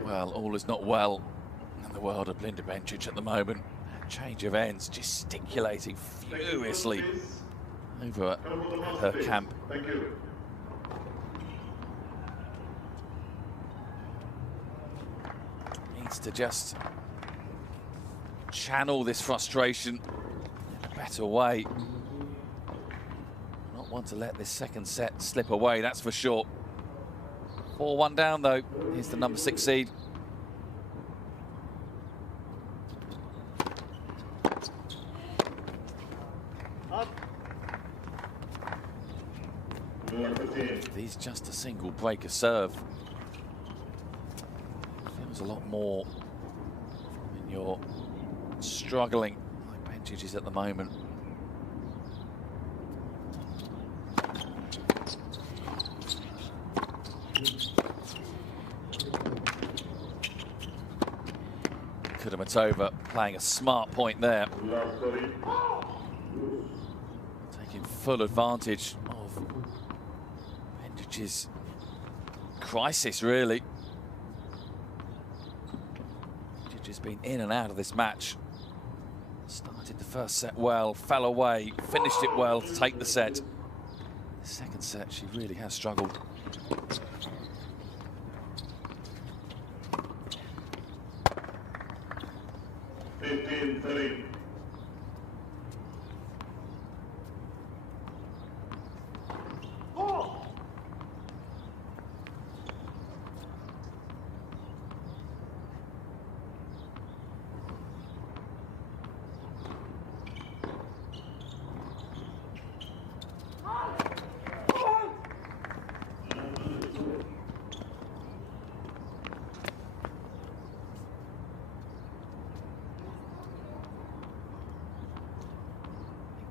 Well, all is not well in the world of Belinda Bencic at the moment. Change of ends, gesticulating furiously over at her camp. Thank you. Needs to just channel this frustration in a better way. Not want to let this second set slip away, that's for sure. 4-1 down though. Here's the number 6 seed. These just a single break of serve. Feels a lot more when you're struggling like Bencic is at the moment. Kudermetova playing a smart point there. Taking full advantage of Bencic's crisis, really. Bencic has been in and out of this match. Started the first set well, fell away, finished it well to take the set. The second set, she really has struggled. 30.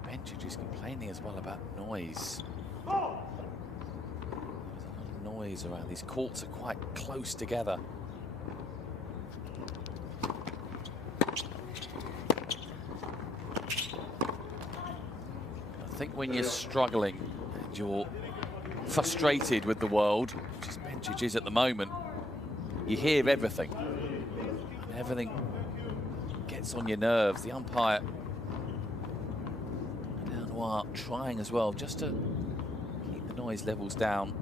Benčić is complaining as well about noise. There's a lot of noise around. These courts are quite close together. I think when you're struggling and you're frustrated with the world, which is Benčić is at the moment, you hear everything. And everything gets on your nerves. The umpire trying as well just to keep the noise levels down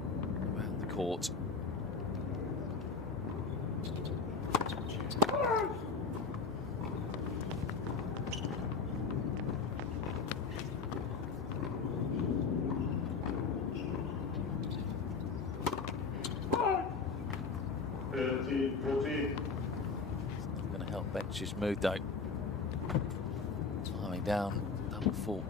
around the court. Not going to help Benčić's mood though. Climbing down double fault.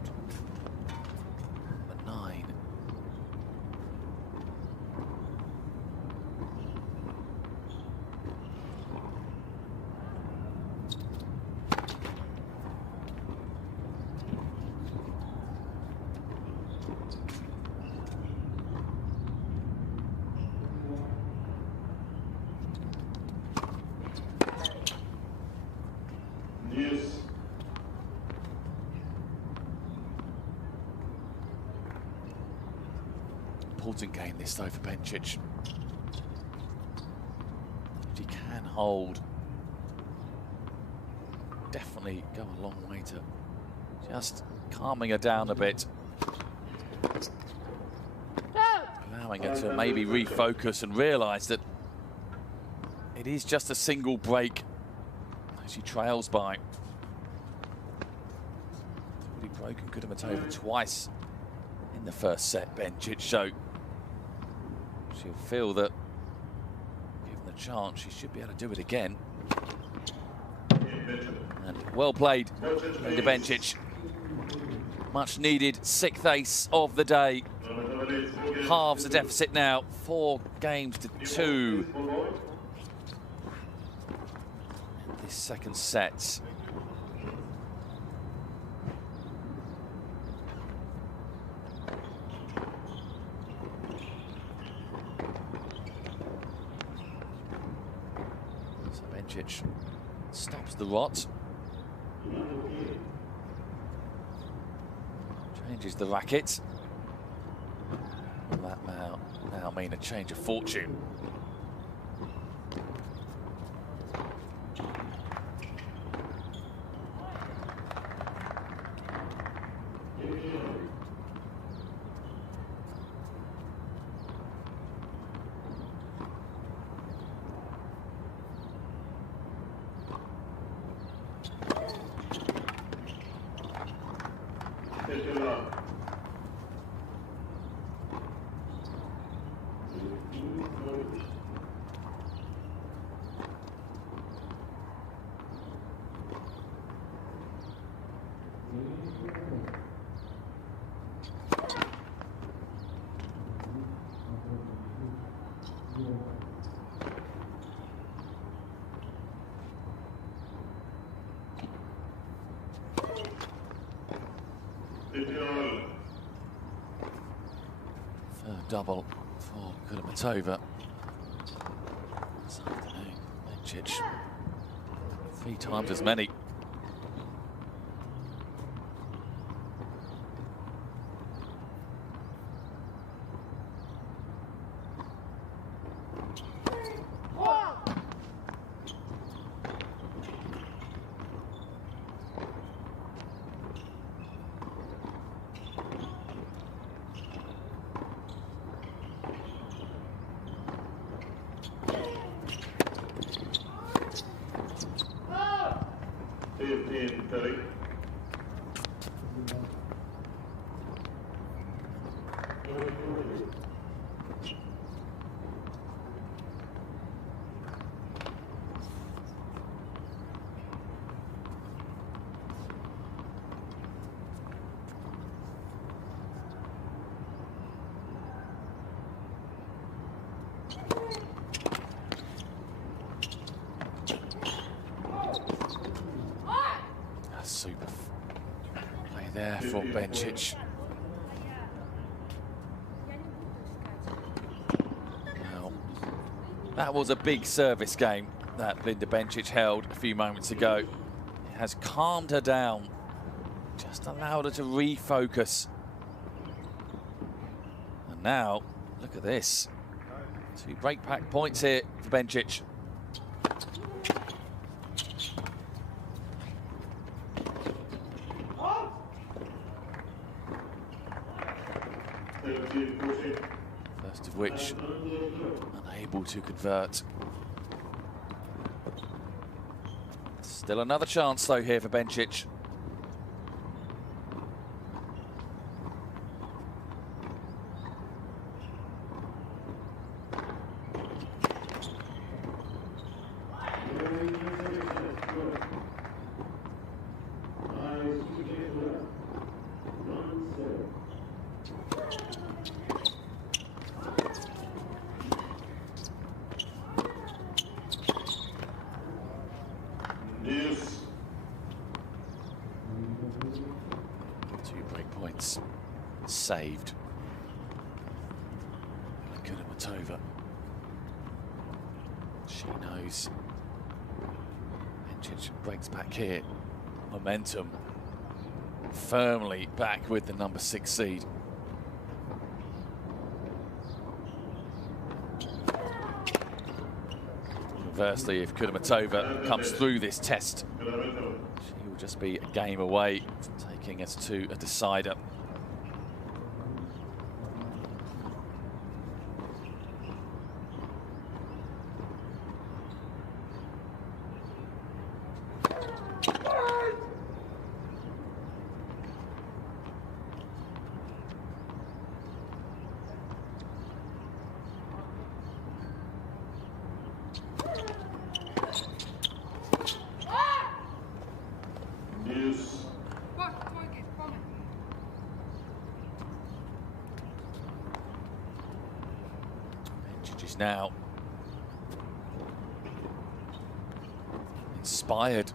Yes. Important game this though for Benčić. If he can hold, definitely go a long way to just calming her down a bit. Allowing her to maybe refocus and realise that it is just a single break. She trails by. Already broken Kudermetova twice in the first set, Benčić, so she'll feel that given the chance she should be able to do it again. And well played, Linda Benčić. Much needed sixth ace of the day. Halves the deficit now, 4 games to 2. This second set. So Benčić stops the rot. Changes the racket. And that now mean a change of fortune. Third double for Kudermetova this afternoon. Benčić 3 times as many. from Bencic. Now, that was a big service game that Linda Bencic held a few moments ago. It has calmed her down, just allowed her to refocus. And now, look at this. 2 breakback points here for Bencic. First of which, unable to convert. Still another chance though here for Bencic. Saved. Kudermetova. She knows. Bencic breaks back here. Momentum firmly back with the number 6 seed. Conversely, if Kudermetova comes through this test, she will just be a game away from taking us to a decider. Bencic now inspired,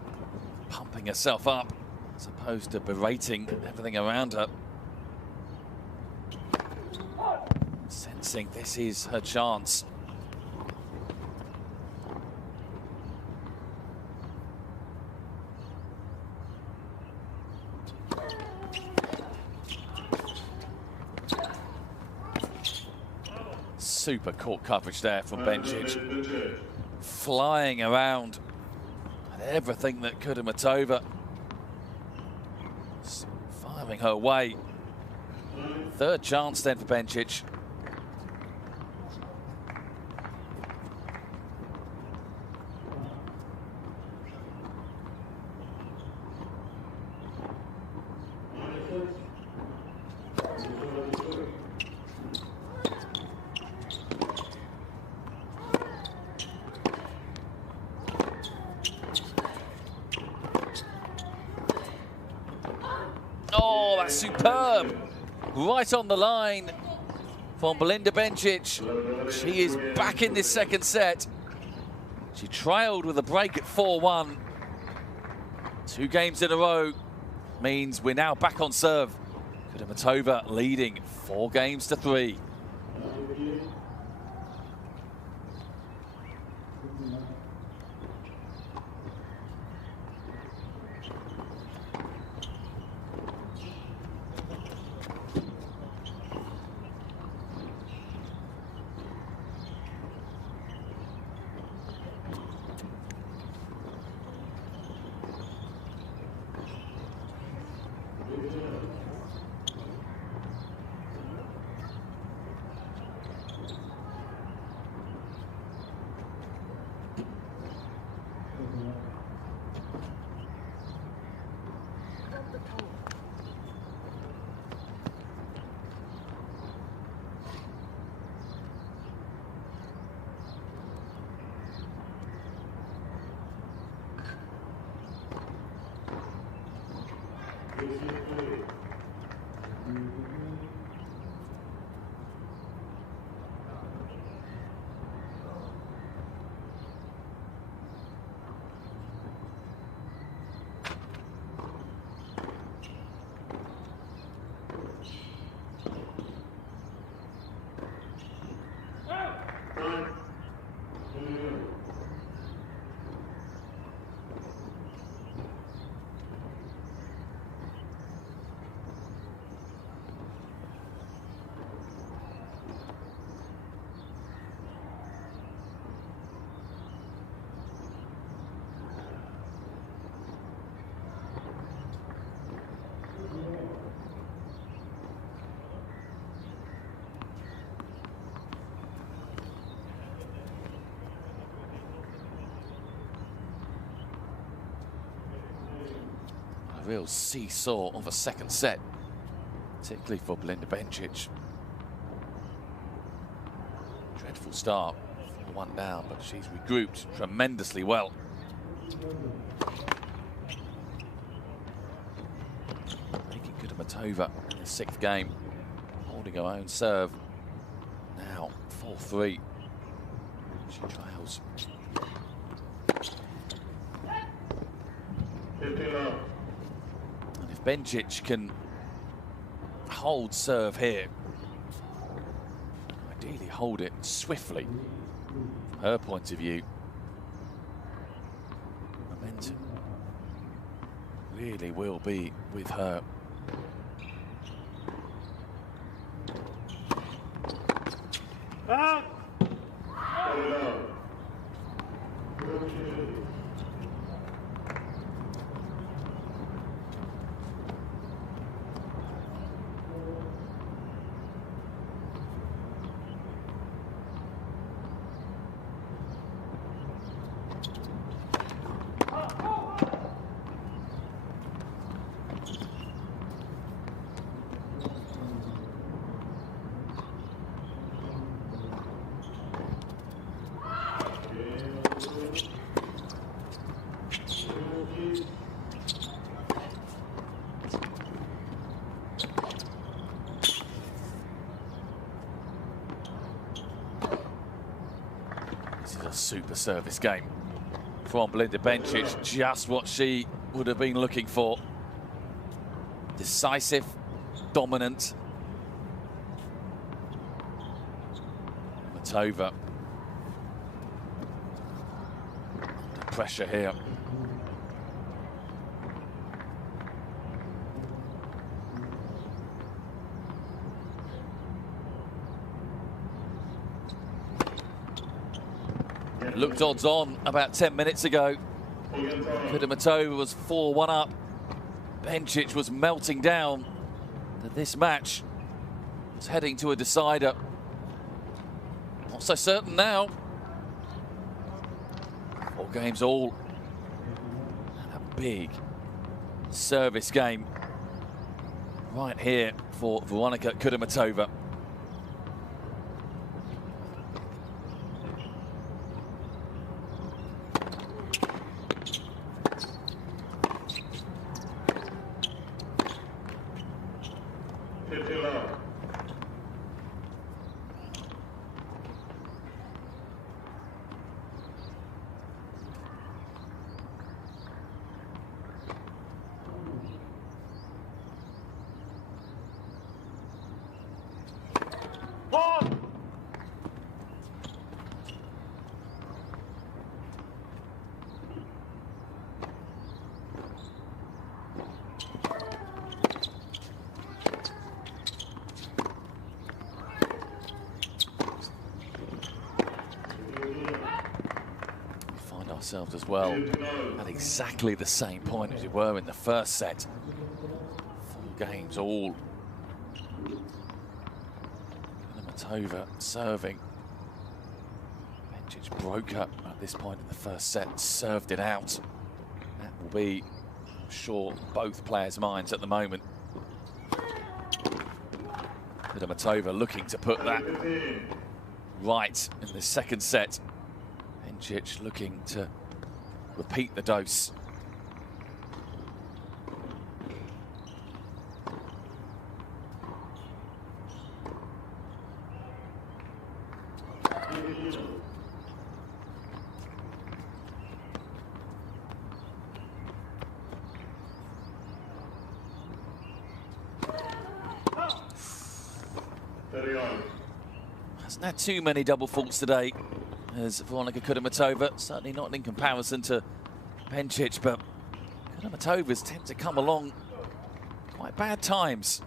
pumping herself up as opposed to berating everything around her. Sensing this is her chance. Super court coverage there from Bencic. Flying around at everything that Kudermetova. Firing her way. Third chance then for Bencic. Oh, that's superb. Right on the line from Belinda Bencic. She is back in this second set. She trailed with a break at 4-1. 2 games in a row means we're now back on serve. Kudermetova leading 4 games to 3. A real seesaw of a second set, particularly for Belinda Bencic. Dreadful start, 4-1 down, but she's regrouped tremendously well. Making Kudermetova in the 6th game, holding her own serve. Now 4-3. She trails. 15 love. And if Bencic can hold serve here, ideally hold it swiftly, from her point of view, momentum really will be with her. Out. 30 love. This is a super service game from Belinda Bencic, just what she would have been looking for. Decisive, dominant. Matova. The pressure here. Looked odds on about 10 minutes ago. Kudermetova was 4-1 up. Bencic was melting down. That this match was heading to a decider. Not so certain now. 4 games all. And a big service game right here for Veronika Kudermetova. Ourselves as well at exactly the same point as we were in the first set. 4 games all. Kudermetova serving. Bencic broke up at this point in the first set, served it out. That will be, I'm sure, both players' minds at the moment. Kudermetova looking to put that right in the second set. Bencic looking to repeat the dose. Hasn't had too many double faults today as Veronika Kudermetova, certainly not in comparison to Bencic, but Kudermetova's tend to come along quite bad times.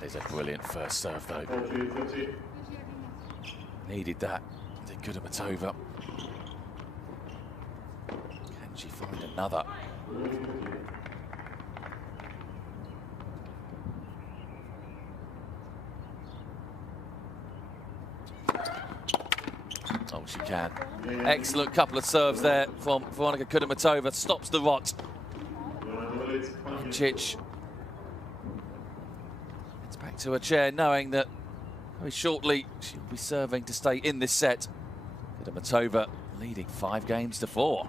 There's a brilliant first serve though. Needed that, did Kudermetova. Can she find another? backhand. Excellent couple of serves there from Veronika Kudermetova. Stops the rot. Bencic. It's back to her chair, knowing that very shortly she'll be serving to stay in this set. Kudermetova leading 5-4.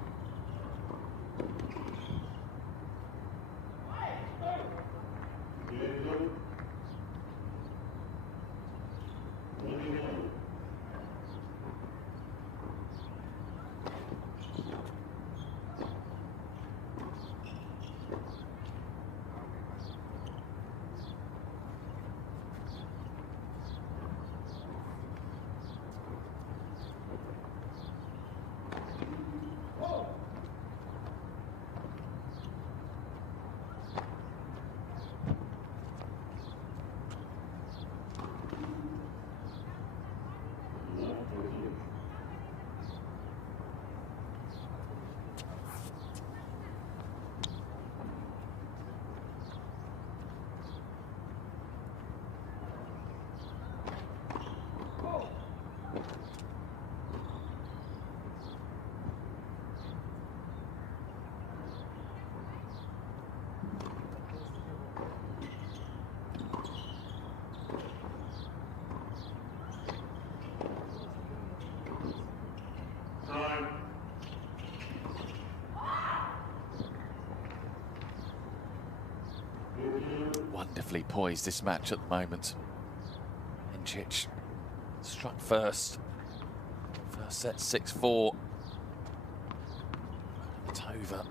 Wonderfully poised this match at the moment. Bencic struck first. First set 6-4. Tova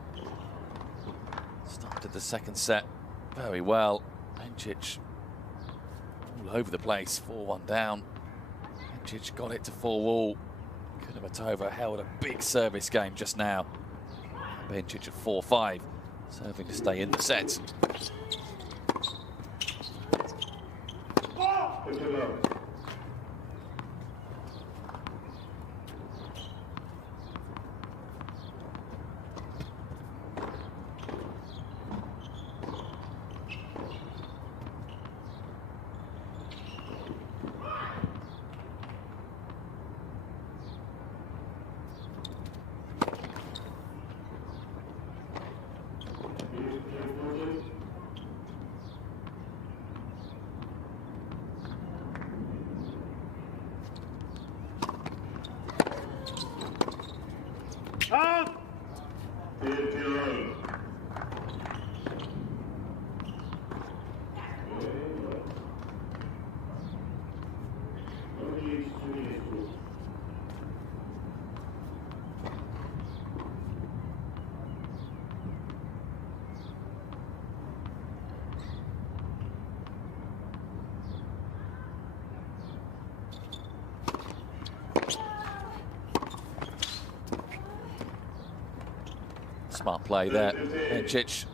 started the second set very well. Bencic all over the place, 4-1 down. Bencic got it to 4-all. Kudermetova held a big service game just now. Bencic at 4-5, serving to stay in the set. Smart play there. Bencic,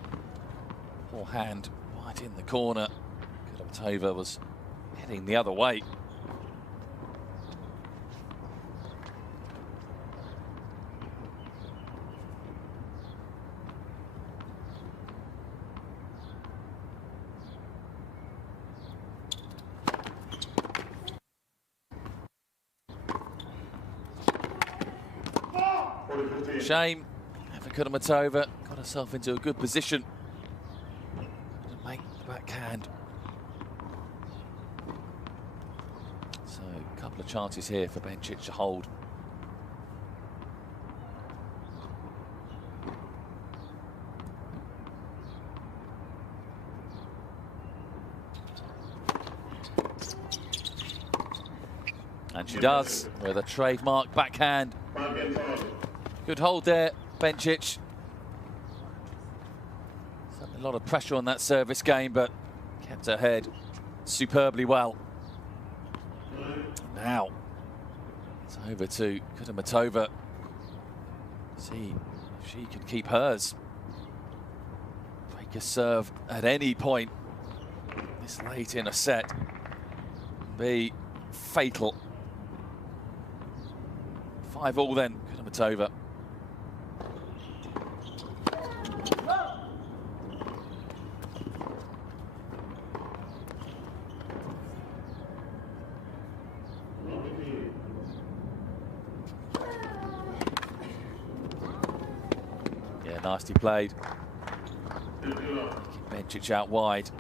forehand right in the corner. Kudermetova was heading the other way. Shame. Kudermetova got herself into a good position to make the backhand. So a couple of chances here for Bencic to hold. And she does with a trademark backhand. Good hold there, Bencic. A lot of pressure on that service game, but kept her head superbly well. Now it's over to Kudermetova. See if she can keep hers. Break a serve at any point this late in a set can be fatal. 5-all then, Kudermetova. Yeah, nicely played. Bencic out wide.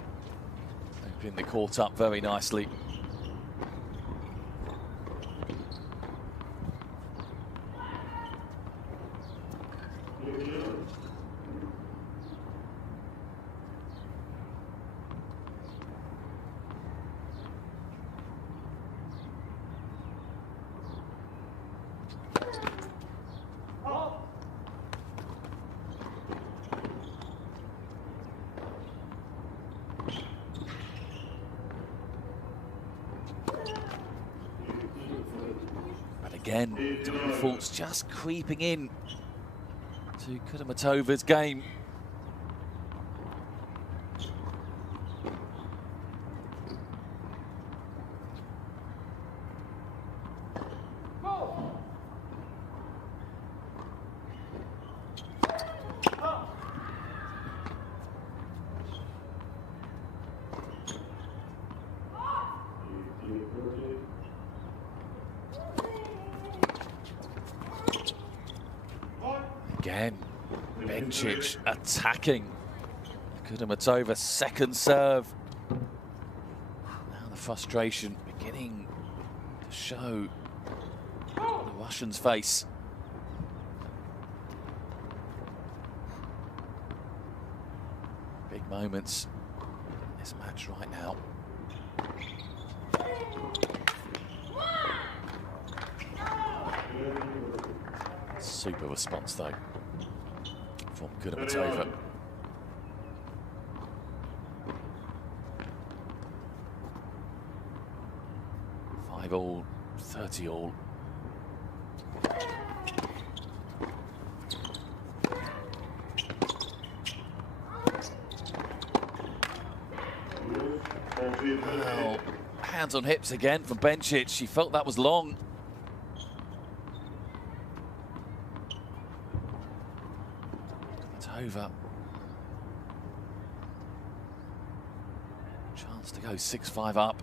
Opening the court up very nicely. Again, faults just creeping in to Kudermetova's game. Again, Bencic attacking Kudermetova's second serve. Now the frustration beginning to show on the Russian's face. Big moments in this match right now. Super response though from Kudermetova. 5-all, 30-all. Well, hands on hips again from Bencic. She felt that was long. Over. Chance to go 6-5 up.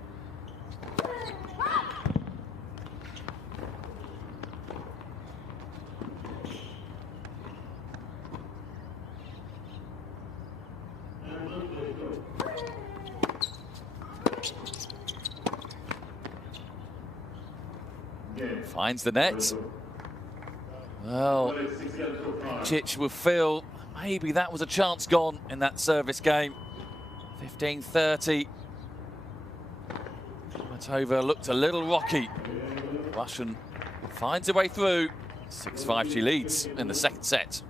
Finds the net. Well, Bencic will feel maybe that was a chance gone in that service game. 15-30. Kudermetova looked a little rocky. Russian finds her way through. 6-5 she leads in the second set.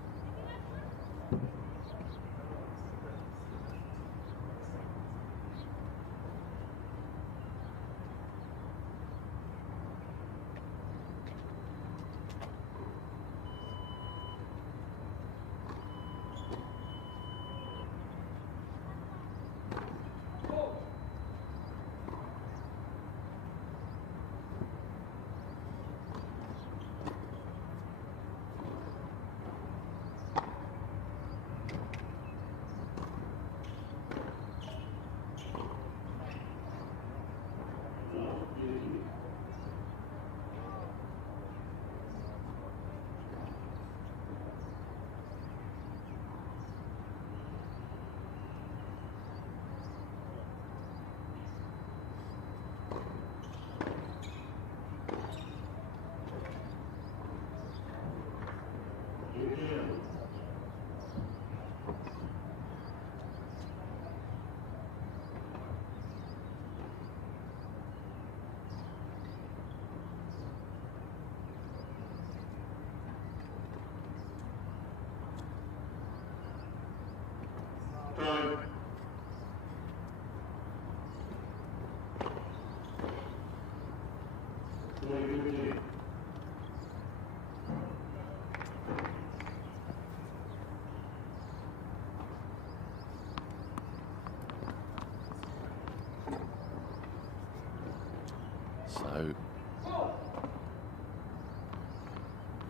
So,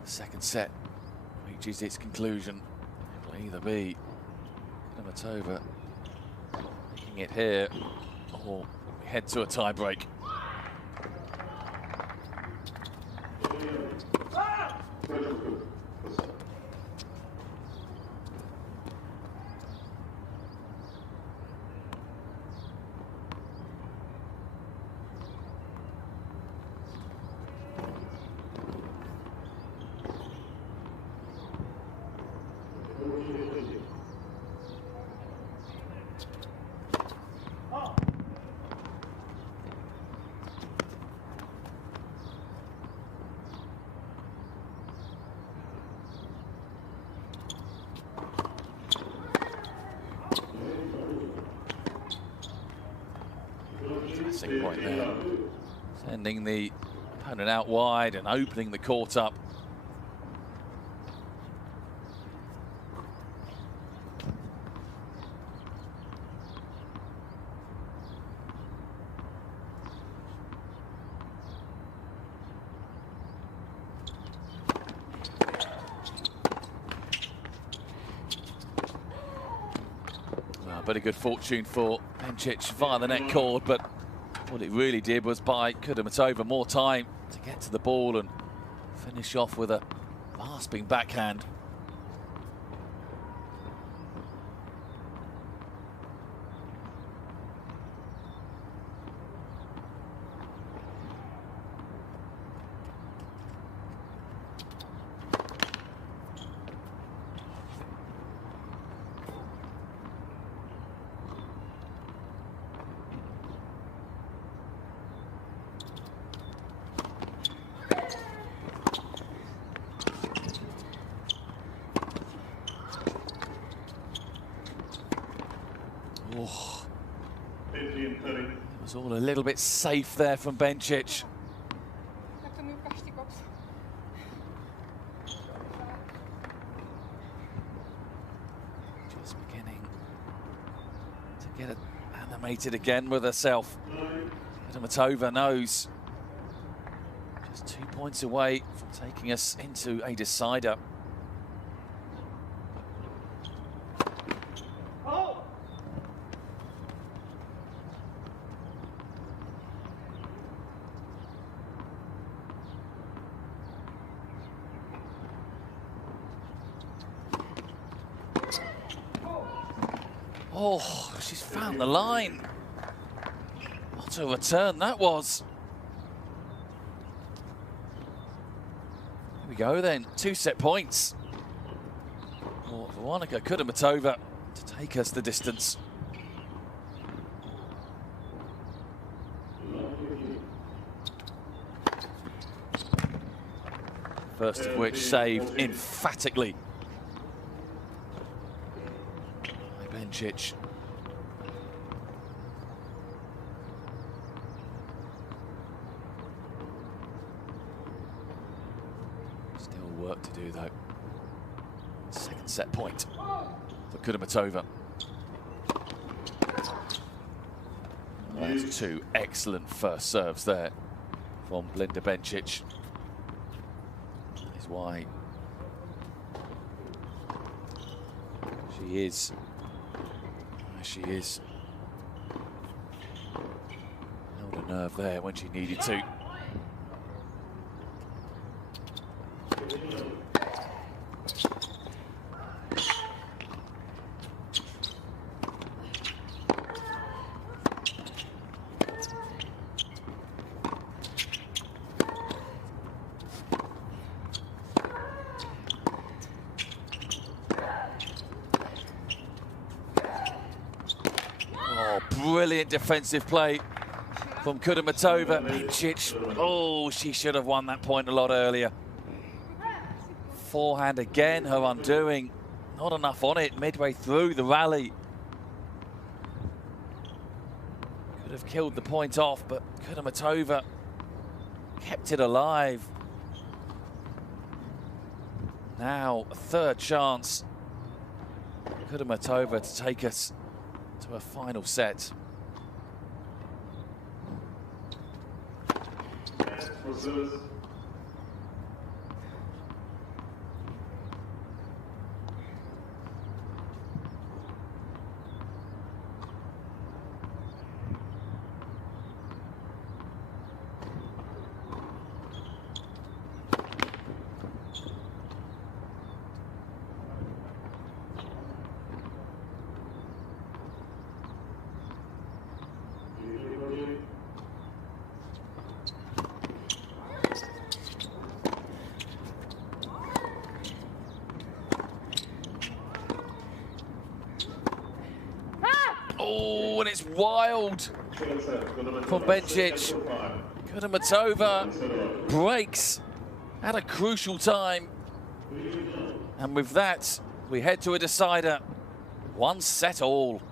the second set reaches its conclusion. It will either be Kudermetova making it here, or we head to a tie-break. setting point there. Sending the opponent out wide and opening the court up. Bit of good fortune for Bencic via the net cord, but what it really did was buy Kudermetova more time to get to the ball and finish off with a rasping backhand. Oh, it was all a little bit safe there from Bencic. Just beginning to get it animated again with herself. Kudermetova knows just 2 points away from taking us into a decider. Oh, she's found the line. What a return that was. Here we go then, 2 set points. For Veronika Kudermetova to take us the distance. First of which saved emphatically. Bencic. Still work to do though. Second set point for Kudermetova. That's 2 excellent first serves there from Belinda Bencic. That is why she is. She is. Held a nerve there when she needed to. Brilliant defensive play from Kudermetova. Bencic, oh, she should have won that point a lot earlier. Forehand again, her undoing. Not enough on it midway through the rally. Could have killed the point off, but Kudermetova kept it alive. Now, a third chance. Kudermetova to take us to a final set. Oh, and it's wild from Bencic. Kudermetova breaks at a crucial time. And with that, we head to a decider. 1 set all.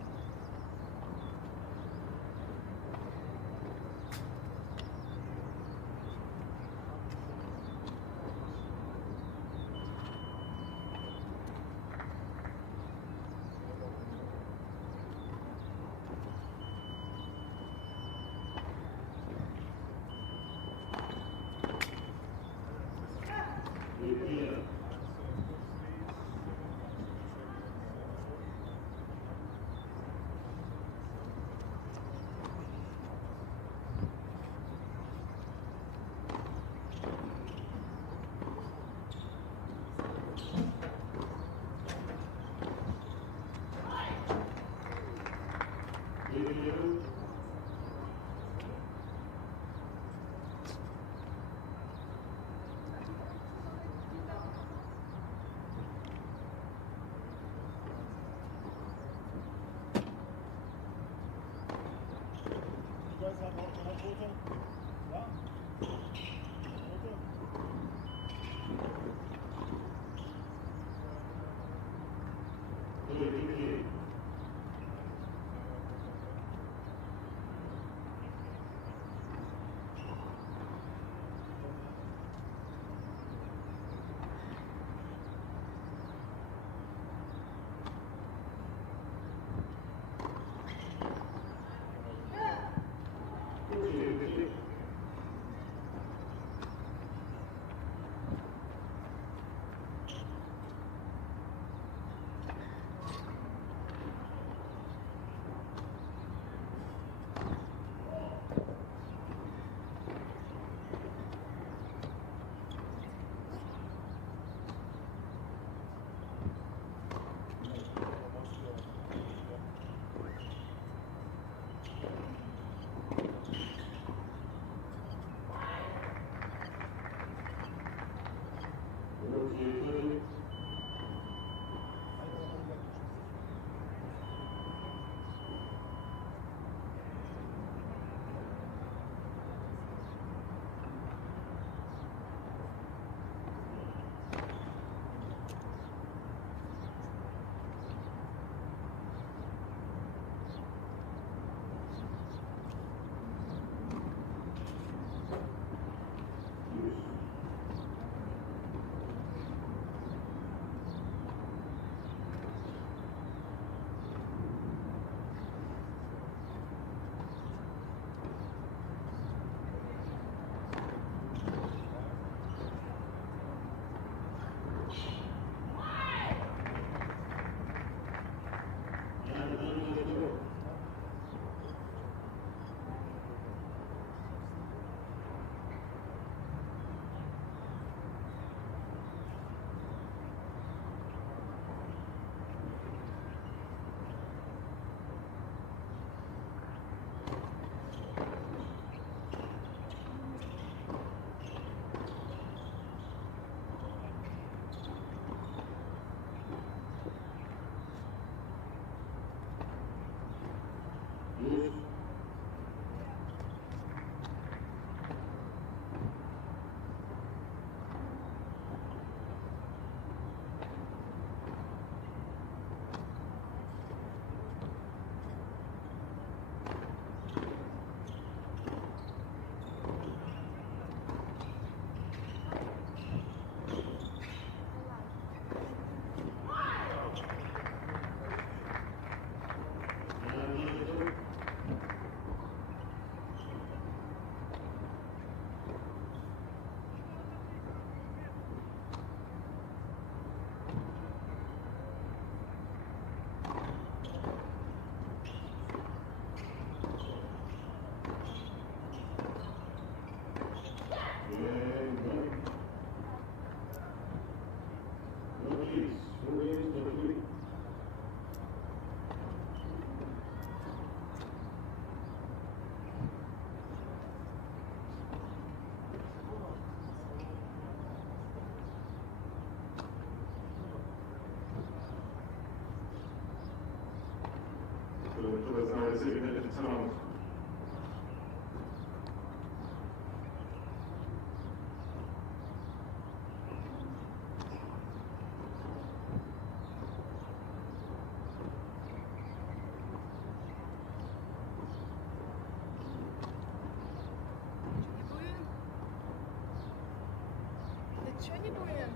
Чего не будем?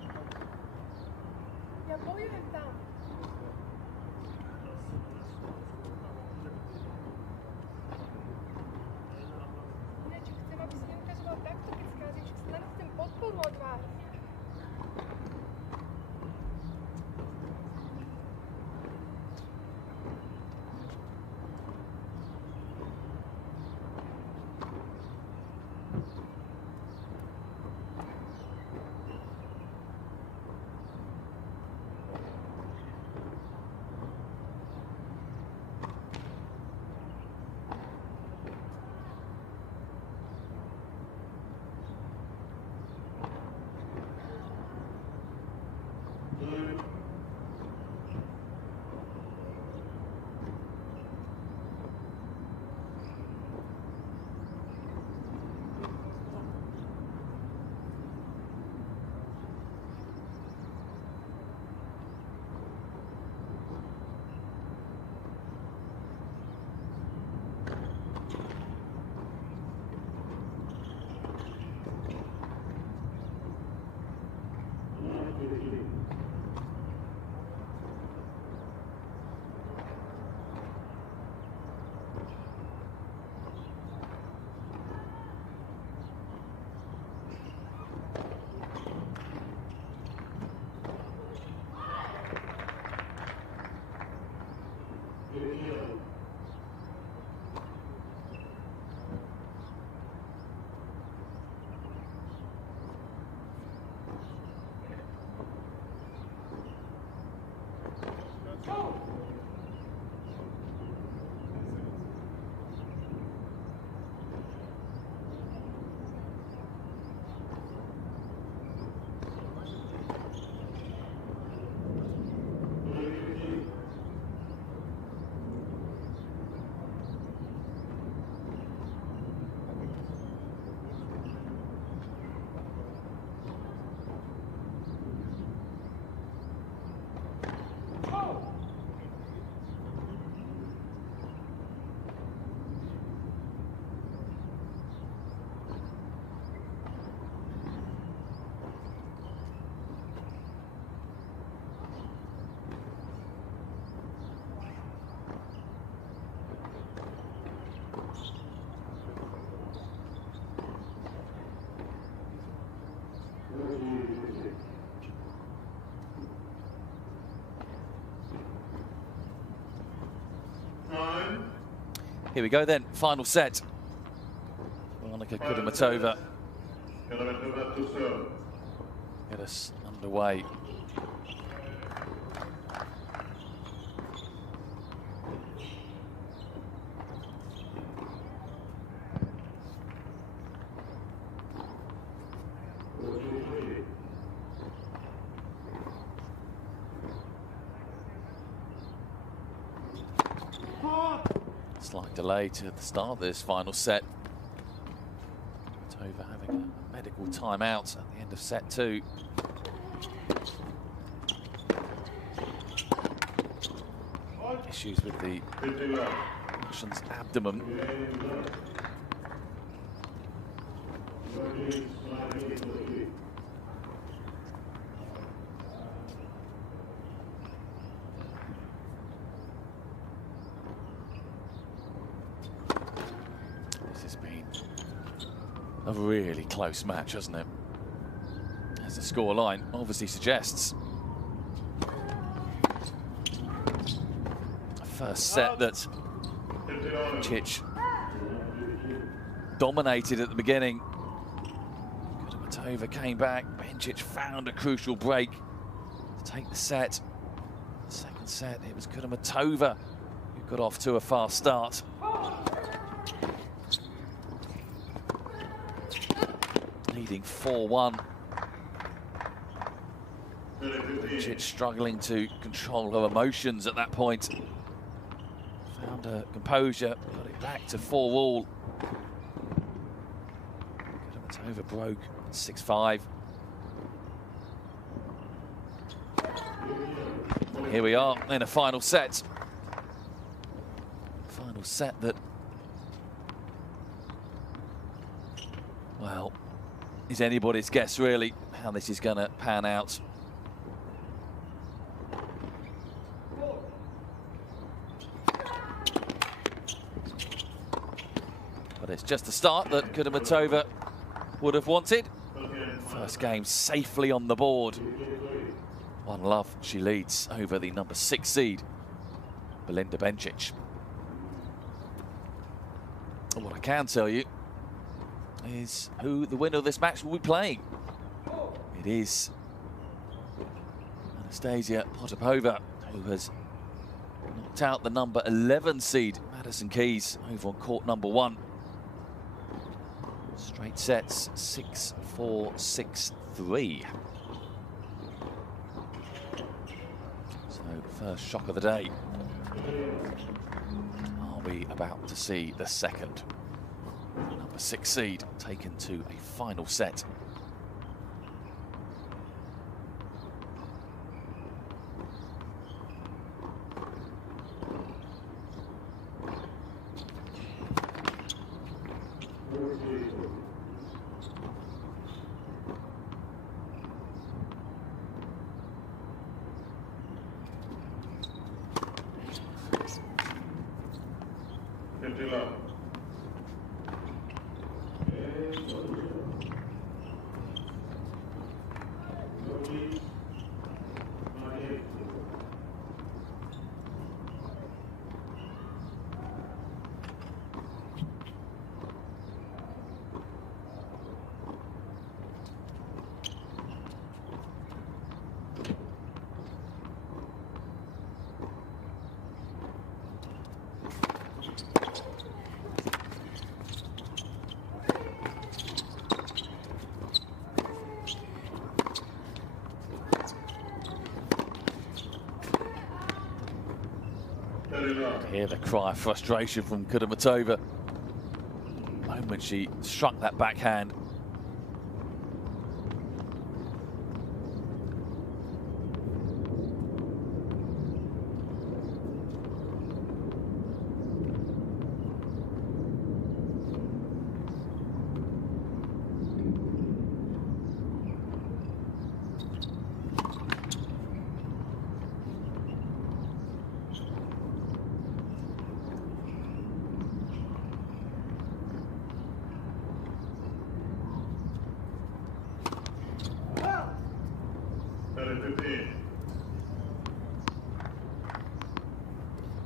Я будем там. Ináč chcem, aby si neukazoval takto, keď scházíš, že si len chcem podporu od vás. Here we go then, final set. Monica Kudermetova get us underway. Slight delay to the start of this final set. Tova having a medical timeout at the end of set 2. Issues with the Russian's abdomen. A really close match, hasn't it? As the scoreline obviously suggests. A first set that Bencic dominated at the beginning. Kudermetova came back. Bencic found a crucial break to take the set. Second set, it was Kudermetova who got off to a fast start. Leading 4-1. Bencic struggling to control her emotions at that point. Found her composure, got it back to 4-all. Kudermetova broke 6-5. Here we are in a final set. Final set that, well, is anybody's guess really how this is going to pan out. But it's just the start that Kudermetova would have wanted. First game safely on the board. 1-love, she leads over the number 6 seed, Belinda Bencic. And what I can tell you is who the winner of this match will be playing. It is Anastasia Potapova, who has knocked out the number 11 seed, Madison Keys, over on court number 1. Straight sets, 6-4, 6-3. So, first shock of the day. Are we about to see the second? Number 6 seed taken to a final set. Hear the cry of frustration from Kudermetova. The moment she struck that backhand.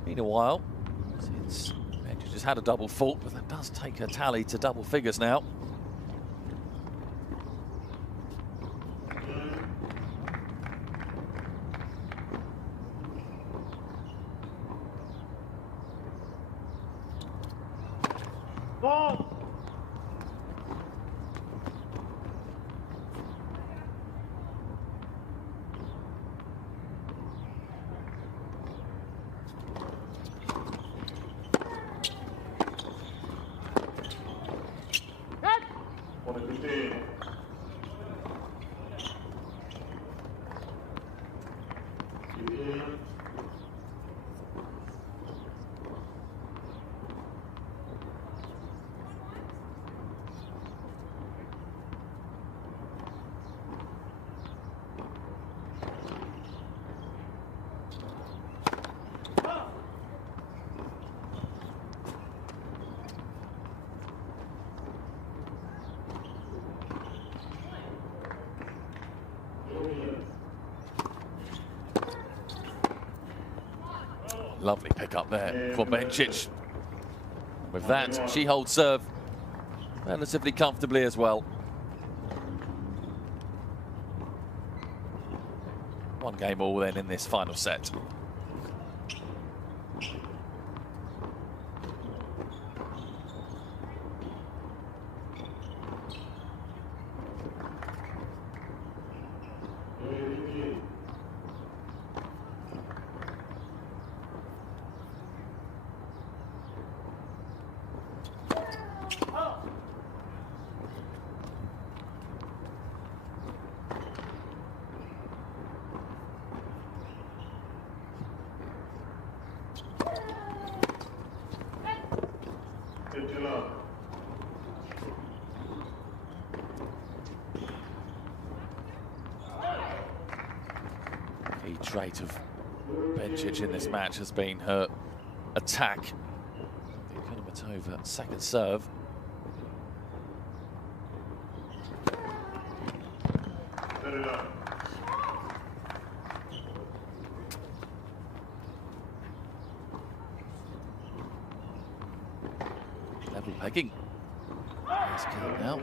Been a while since Bencic just had a double fault, but that does take her tally to double figures now. Ball. Lovely pick up there for Bencic. With that, she holds serve relatively comfortably as well. 1 one game all then in this final set. Key trait of Bencic in this match has been her attack. Kudermetova, second serve. Level pegging. Nice count now.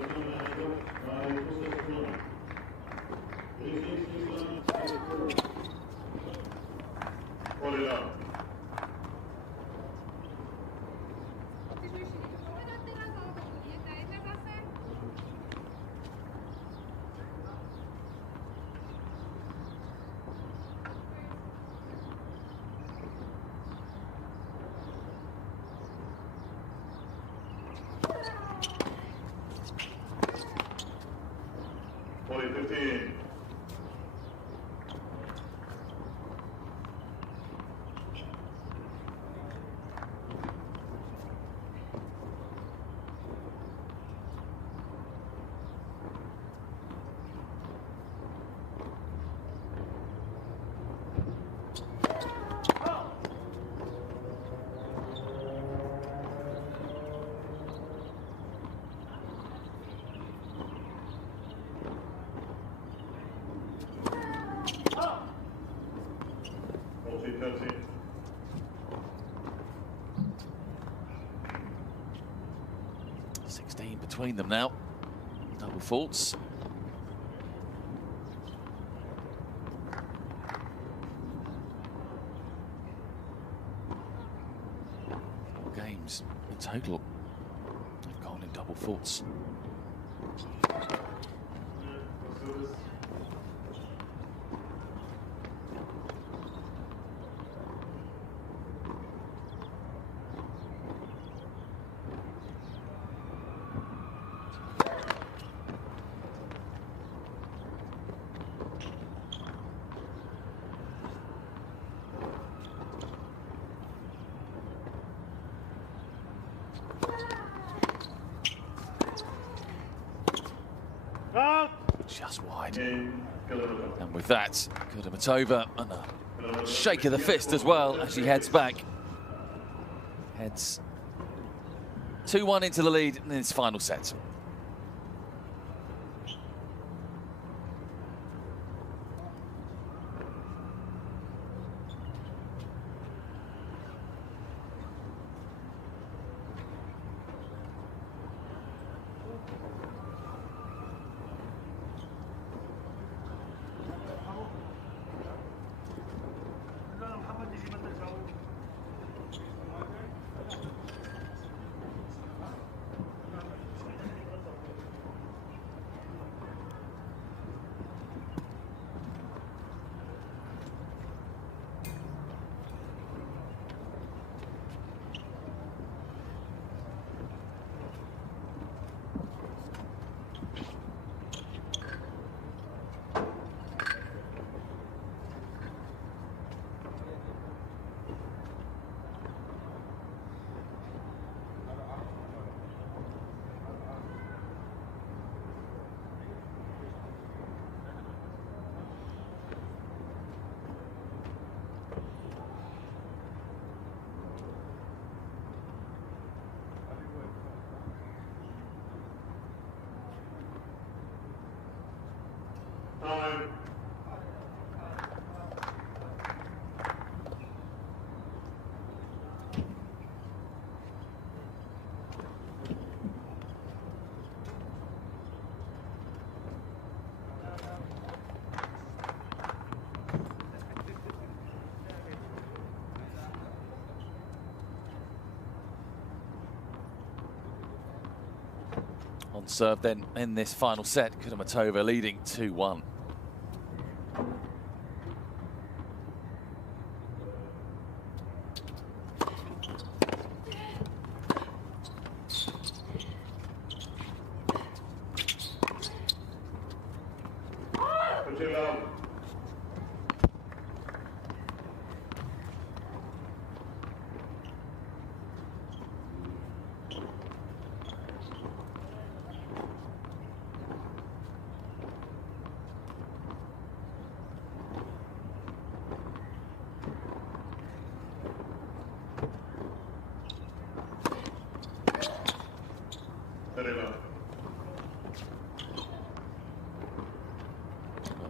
Between them now, double faults. Four games in total have gone in double faults. Just wide. And with that, Kudermetova and a shake of the fist as well as she heads back. Heads 2-1 into the lead in this final set. On serve then in this final set, Kudermetova leading 2-1.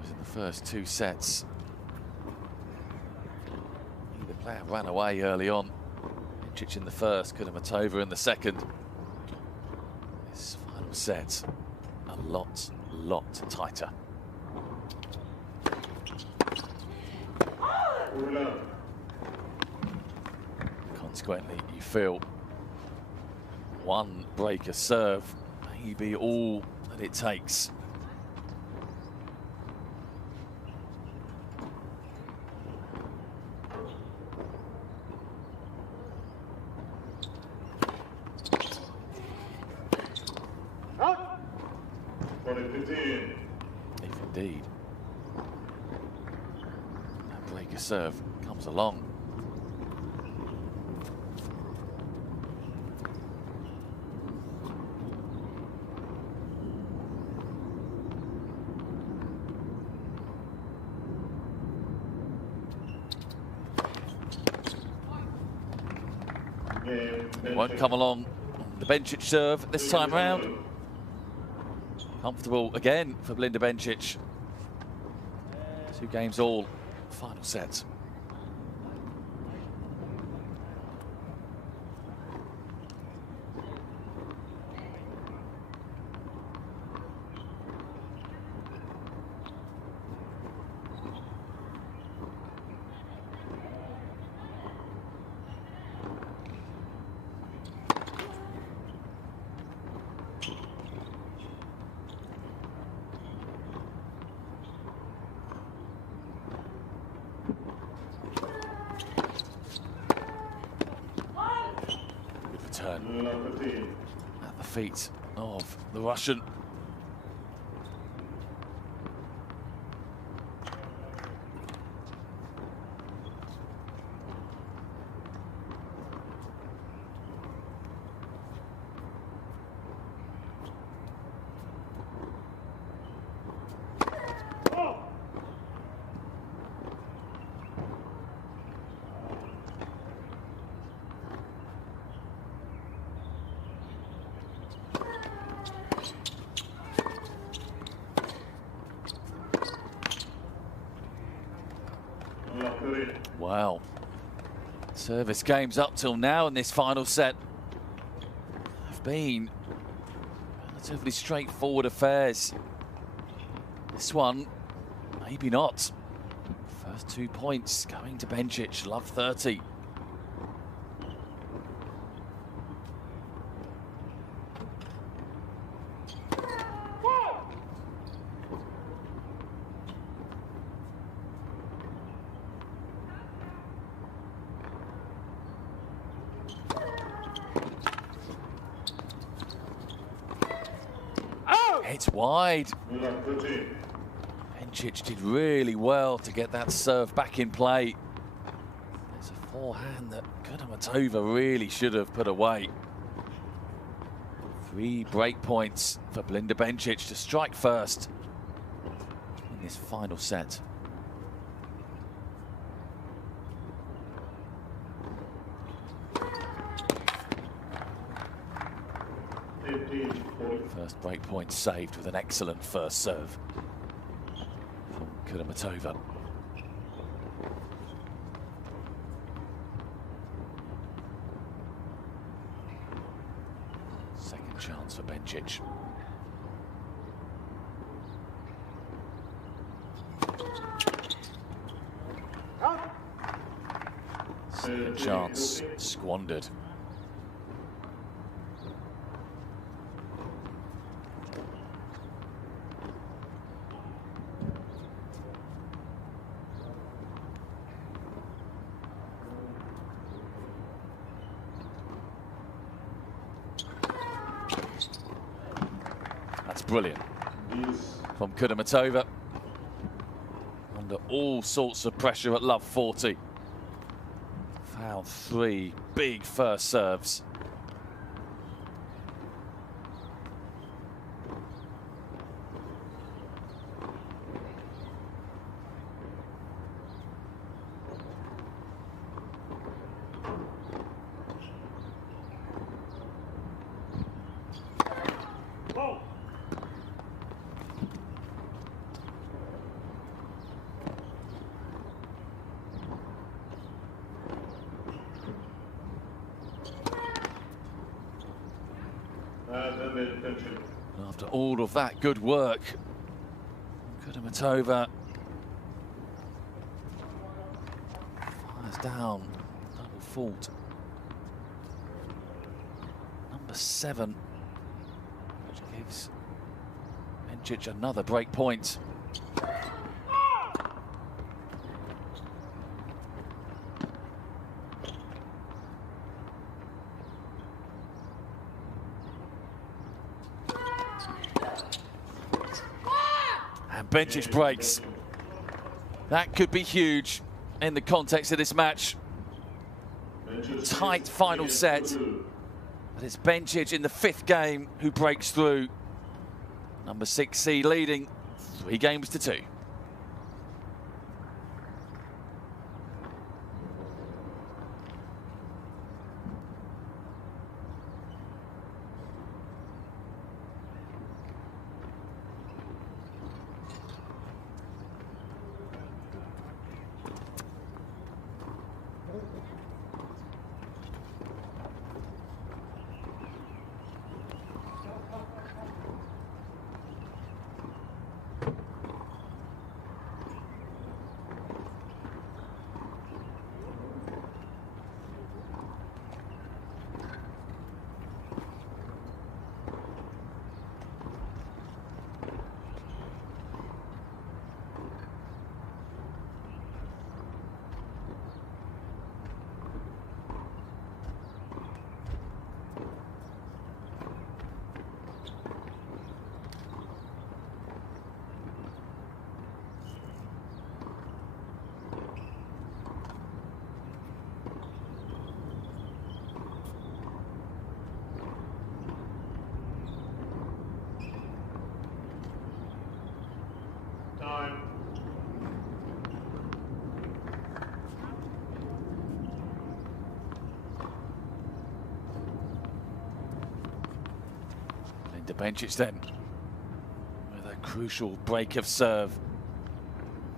In the first two sets, either player ran away early on. Bencic in the first, Kudermetova in the second. This final set, a lot tighter. Consequently, you feel one breaker serve may be all that it takes. If indeed that breaker serve comes along. It won't come along the Bencic serve this time round. Comfortable again for Belinda Bencic. 2 games all, final set. Turn at the feet of the Russian. Wow. Service games up till now in this final set have been relatively straightforward affairs. This one, maybe not. First 2 points going to Bencic, love 30. It's wide. Bencic did really well to get that serve back in play. There's a forehand that Kudermetova really should have put away. 3 break points for Belinda Bencic to strike first in this final set. First break point saved with an excellent first serve from Kudermetova. Second chance for Bencic. Second chance squandered. brilliant from Kudermetova. Under all sorts of pressure at love 40. Fouled 3 big first serves. After all of that good work, Kudermetova fires down, double fault. Number 7, which gives Bencic another break point. Bencic breaks. That could be huge in the context of this match. Tight final set. But it's Bencic in the 5th game who breaks through. Number 6 seed leading 3 games to 2. Into Bencic then, with a crucial break of serve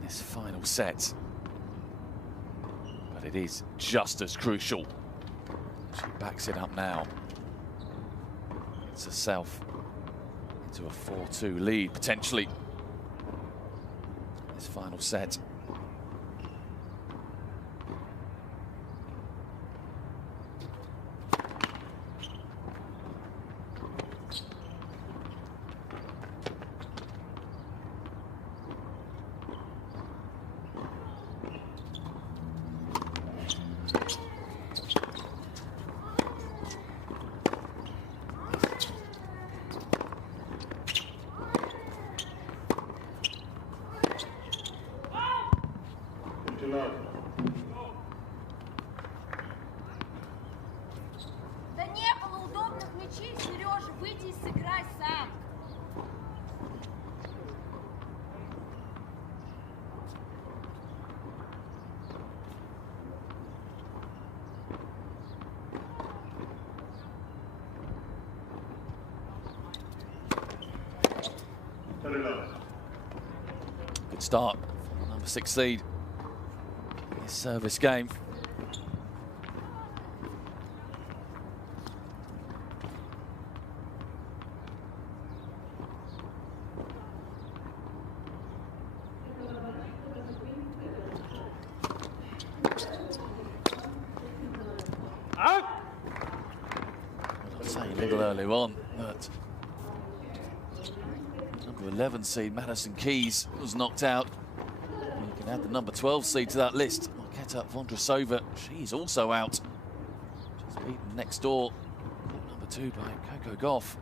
in this final set. But it is just as crucial. She backs it up now. It's herself into a 4-2 lead, potentially. This final set. Да не было удобных мячей, Сережа, выйди и сыграй сам. Good start, number 6 seed. His service game. Saying a little earlier on that number 11 seed Madison Keys was knocked out. You can add the number 12 seed to that list. Marketa Vondrasova, she's also out. She's beaten next door, number 2 by Coco Gauff.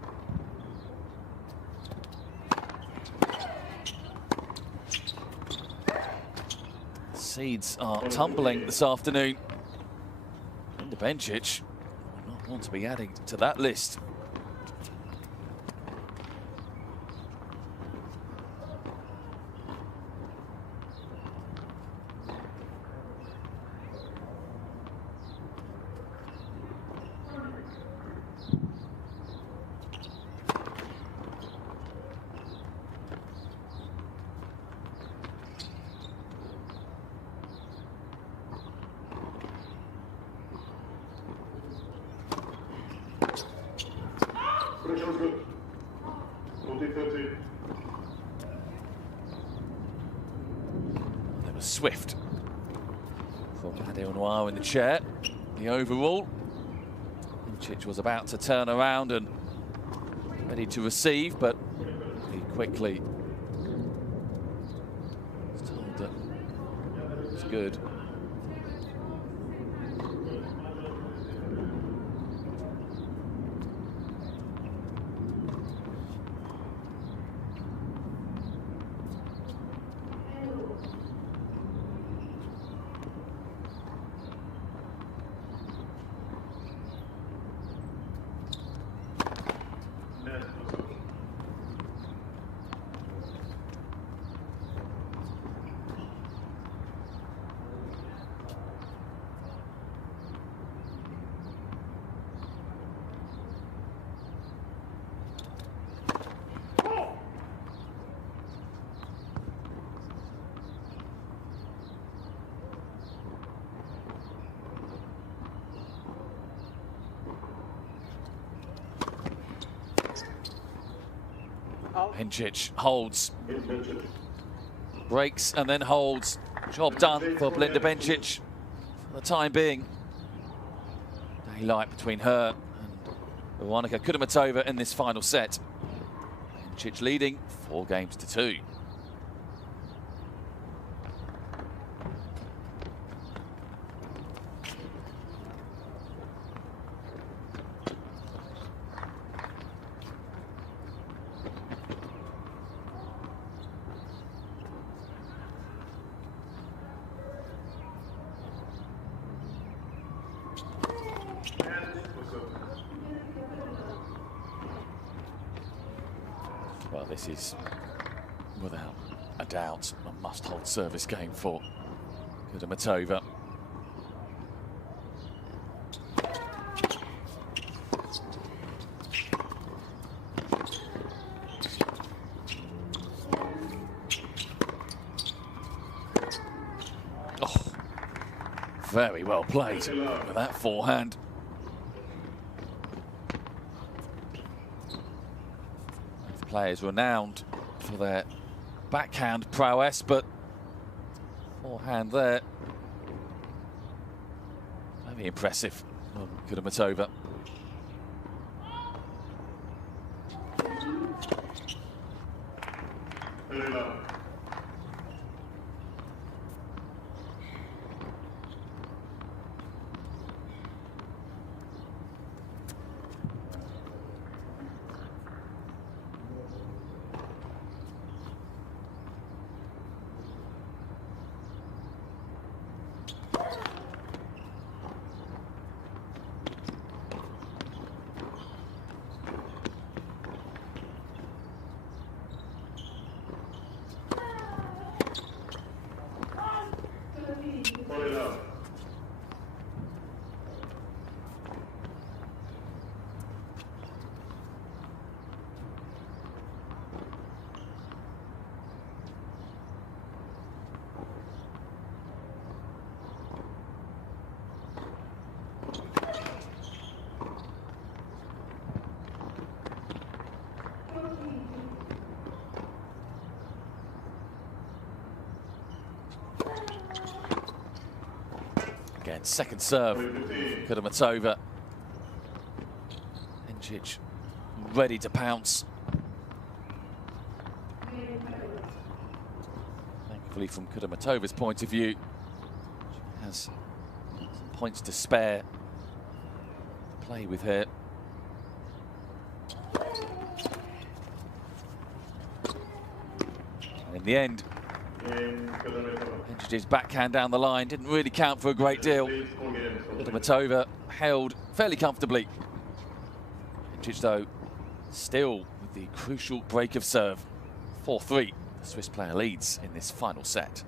Seeds are tumbling this afternoon. Linda Bencic will not want to be adding to that list. They were swift for Adil Noir in the chair. The overall. Bencic was about to turn around and ready to receive, but he quickly was told that it's good. Bencic holds, breaks and then holds. Job done for Belinda Bencic for the time being. Daylight between her and Veronika Kudermetova in this final set. Bencic leading 4-2. Well, this is, without a doubt, a must-hold service game for Kudermetova. Oh, very well played with that forehand. Players renowned for their backhand prowess, but forehand there, very impressive on Kudermetova. Again, second serve, Kudermetova. Bencic ready to pounce. Thankfully, from Kudermetova's point of view, she has some points to spare to play with here. And in the end, Bencic's backhand down the line didn't really count for a great deal. Matova held fairly comfortably. Bencic, though, still with the crucial break of serve. 4-3. The Swiss player leads in this final set.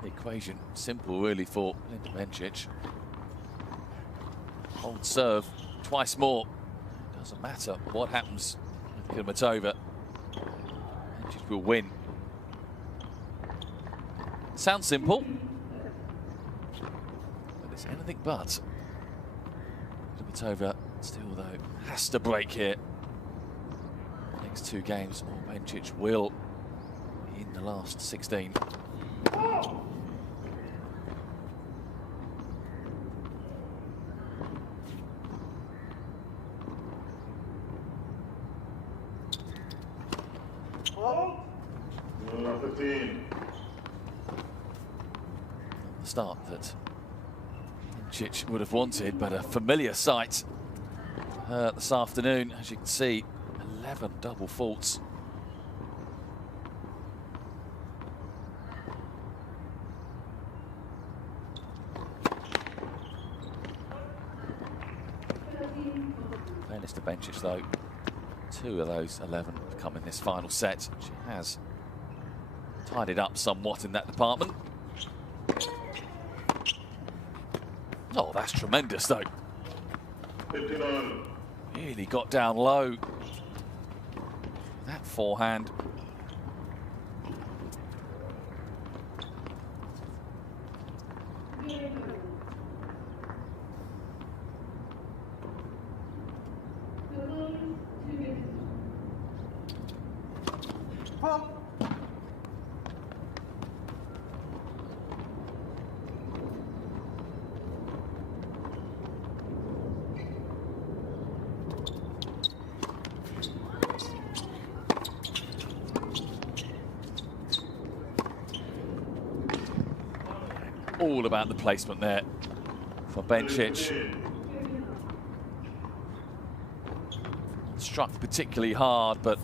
The equation simple really for Bencic. Hold serve twice more. It doesn't matter what happens with Kudermetova. Bencic will win. Sounds simple, but it's anything but. Kudermetova still, though, has to break here. Next two games, or Bencic will be in the last 16. The start that Bencic would have wanted, but a familiar sight this afternoon. As you can see, 11 double faults. Fairness to Bencic, though, 2 of those 11 have come in this final set. She has tidied up somewhat in that department. Oh, that's tremendous, though. 59. Really got down low. That forehand. All about the placement there for Bencic. Struck particularly hard, but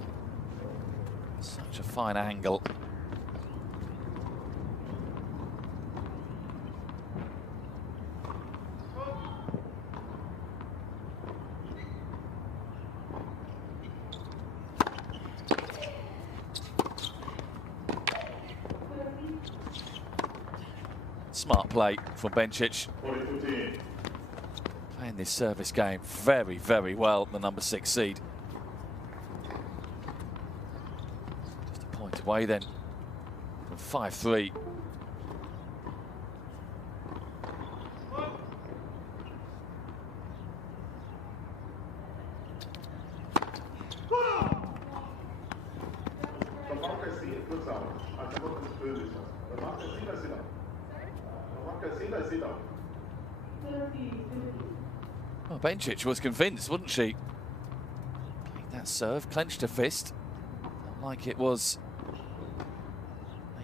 such a fine angle. Smart play from Bencic. Playing this service game very, very well, the number 6 seed. Just a point away then from 5-3. Well, Bencic was convinced, wasn't she? Played that serve, clenched her fist, like it was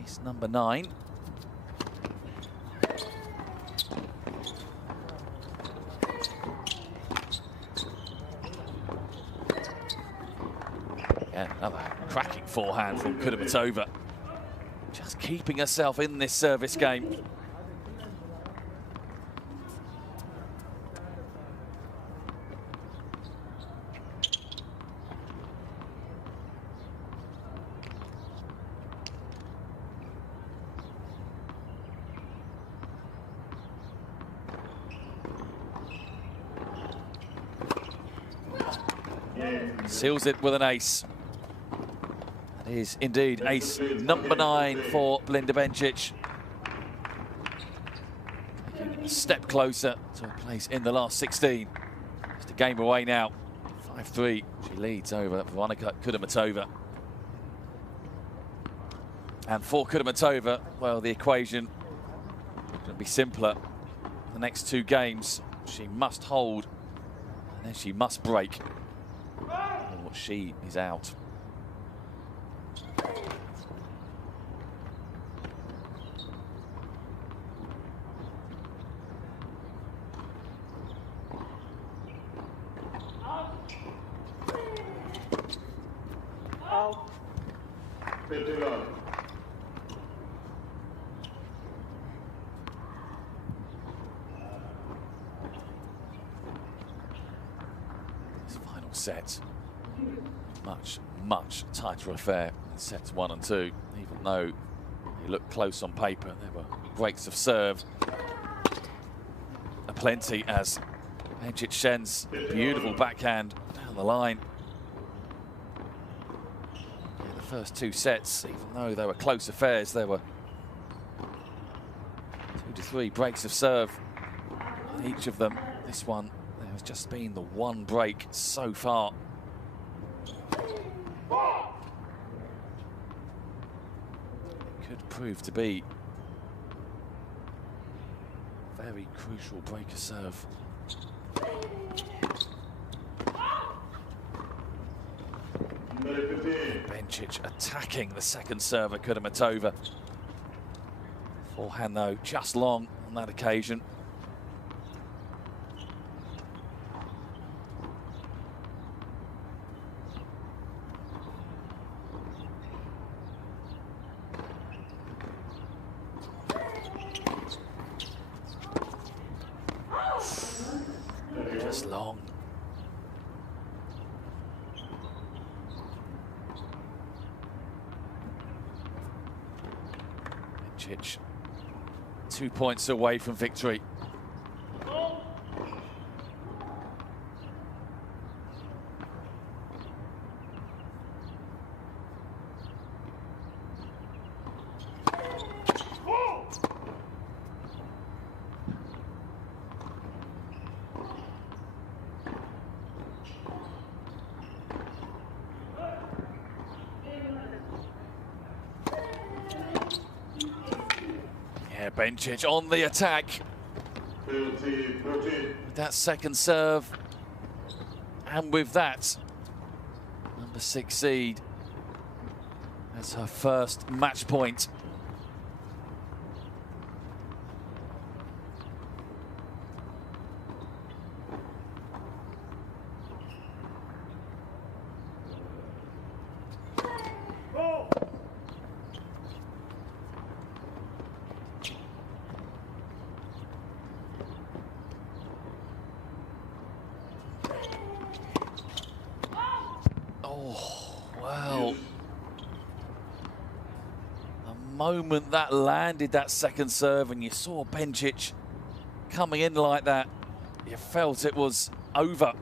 ace number 9. forehand from Kudermetova. Just keeping herself in this service game. Seals it with an ace. That is indeed ace number 9 for Belinda Bencic. Taking a step closer to a place in the last 16. Just a game away now. 5-3. She leads over Veronika Kudermetova. And for Kudermetova, well, the equation going to be simpler. The next 2 games, she must hold, and then she must break. Or she is out. Out. 51. This final set, much tighter affair in sets 1 and 2. Even though they looked close on paper, there were breaks of serve aplenty as Bencic sends beautiful backhand down the line. In the first 2 sets, even though they were close affairs, there were 2 to 3 breaks of serve in each of them. This one, there has just been the one break so far. Could prove to be a very crucial break of serve. Bencic attacking the second serve at Kudermetova. Forehand though, just long on that occasion. Just long. Bencic 2 points away from victory. Yeah, Bencic on the attack. With that second serve, and with that, number 6 seed as her first match point. Well, the moment that landed that second serve and you saw Bencic coming in like that, you felt it was over.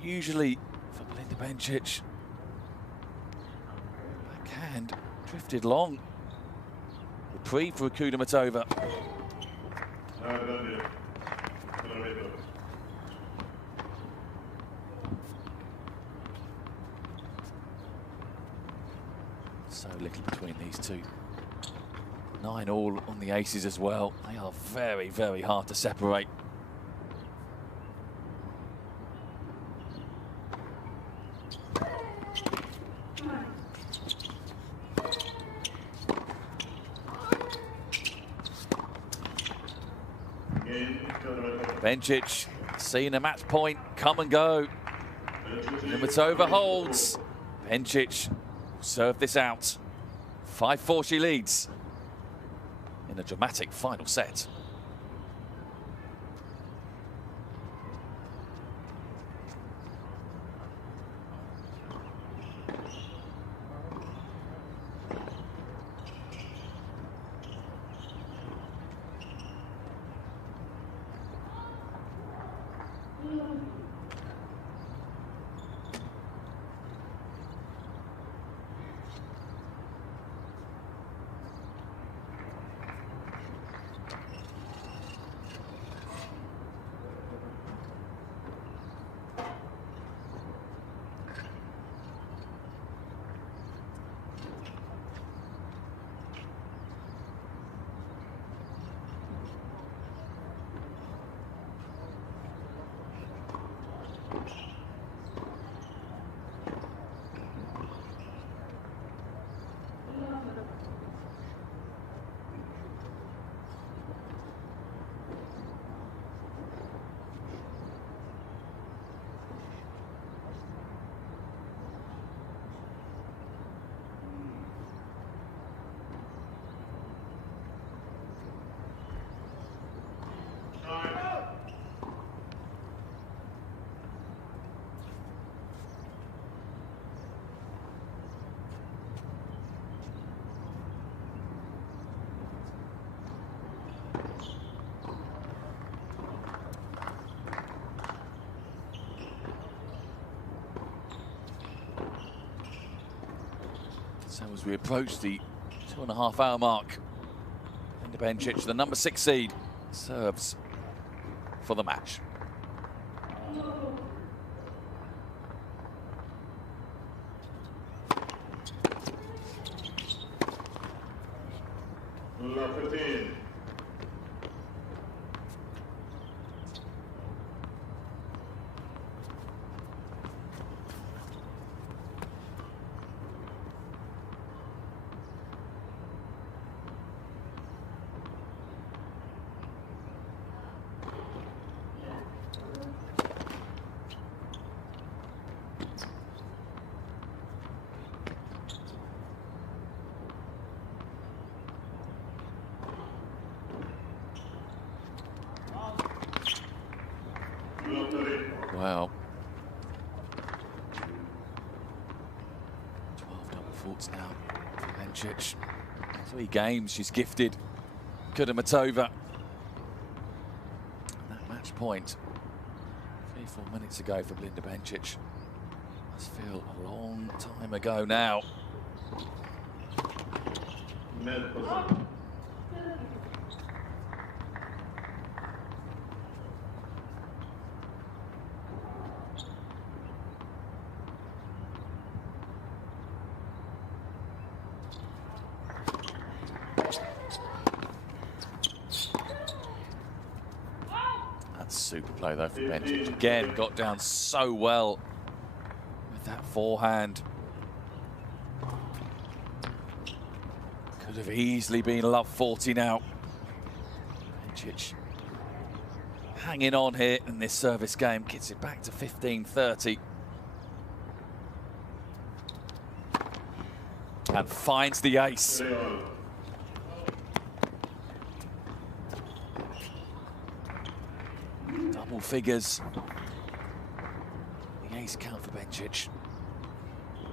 Unusually for Belinda Bencic, backhand drifted long. Reprieve for Kudermetova. So little between these two. 9 all on the aces as well. They are very, very hard to separate. Bencic seeing a match point come and go. Kudermetova holds. Bencic will serve this out. 5-4 she leads in a dramatic final set. So as we approach the 2.5-hour mark, Belinda Bencic, the number 6 seed, serves for the match. La 15. Wow. 12 double faults now for Bencic. 3 games she's gifted Kudermetova. That match point 3-4 minutes ago for Belinda Bencic must feel a long time ago now. Net position. Super play though for Bencic. Again, got down so well with that forehand. Could have easily been love 40 now. Bencic hanging on here in this service game, gets it back to 15-30. And finds the ace. Double figures. The ace count for Bencic.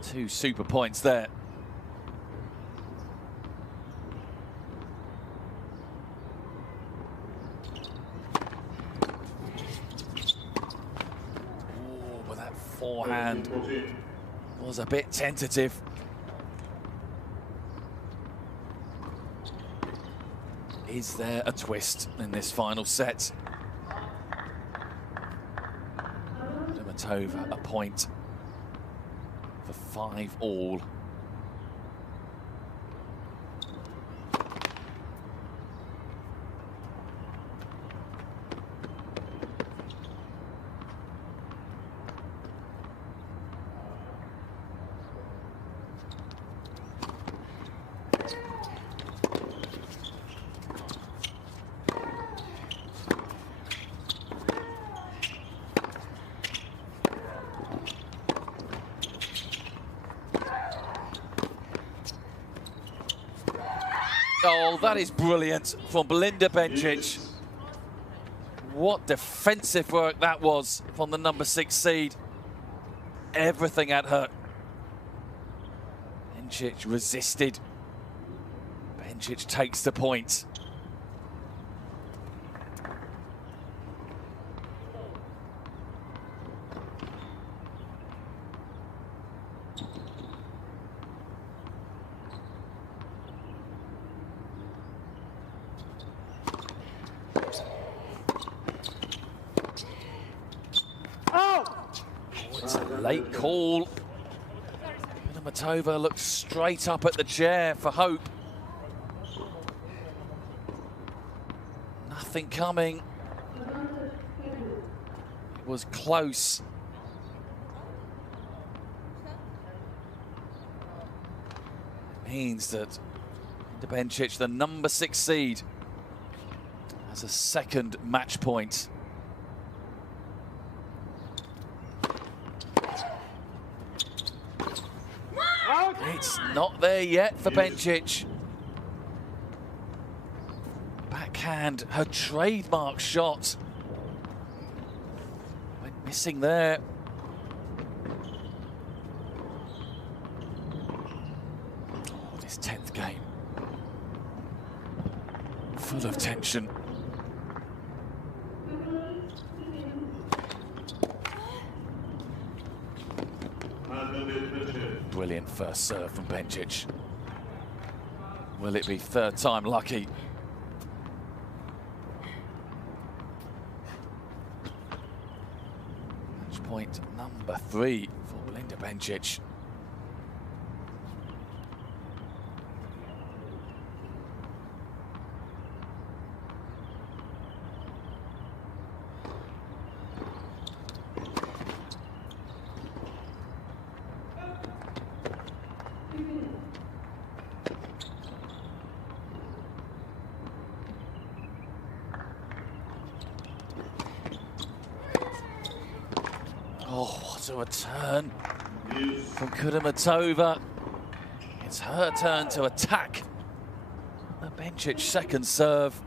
2 super points there. Oh, but that forehand was a bit tentative. Is there a twist in this final set? Kudermetova a point for 5-all. Oh, that is brilliant from Belinda Bencic. What defensive work that was from the number 6 seed. Everything at her. Bencic resisted. Bencic takes the point. It's a late call. Matova looks straight up at the chair for hope. Nothing coming. It was close. It means that Bencic, the number 6 seed, has a second match point. It's not there yet for Bencic. Backhand, her trademark shot. Went missing there. Oh, this 10th game. Full of tension. Brilliant first serve from Bencic. Will it be third time lucky? Match point number 3 for Belinda Bencic. Oh, what a return from Kudermetova. It's her turn to attack the Bencic second serve.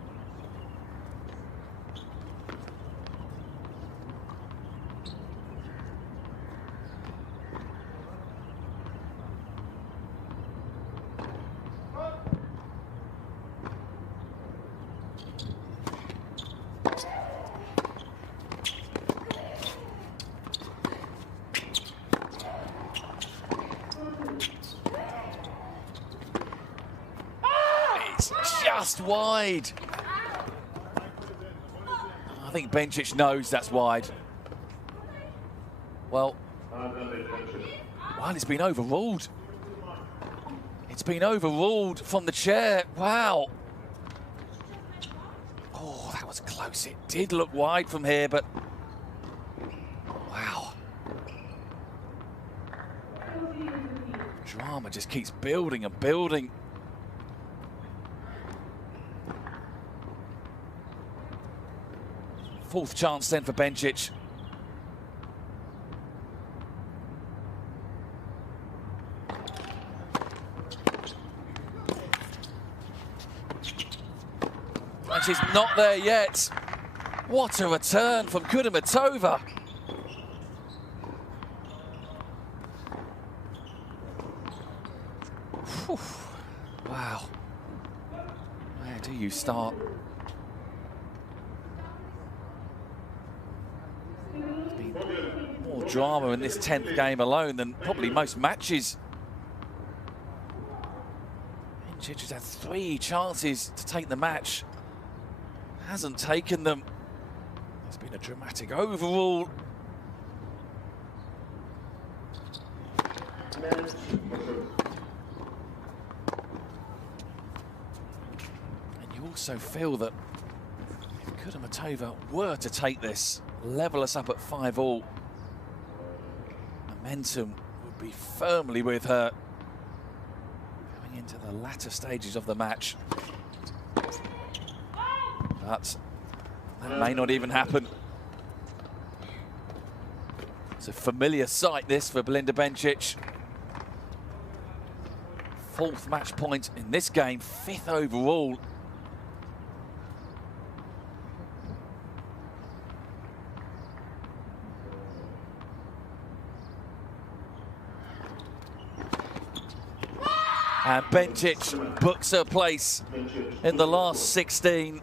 Just wide. I think Bencic knows that's wide. Well, it's been overruled. It's been overruled from the chair. Wow. Oh, that was close. It did look wide from here, but wow. Drama just keeps building and building. Fourth chance then for Bencic. And she's not there yet. What a return from Kudermetova. Whew. Wow. Where do you start? More drama in this 10th game alone than probably most matches. Bencic has had 3 chances to take the match. Hasn't taken them. It's been a dramatic overall. And you also feel that if Kudermetova were to take this, level us up at 5-all, momentum would be firmly with her going into the latter stages of the match. But that may not even happen. It's a familiar sight, this, for Belinda Bencic. 4th match point in this game, 5th overall. And Bencic books her place in the last 16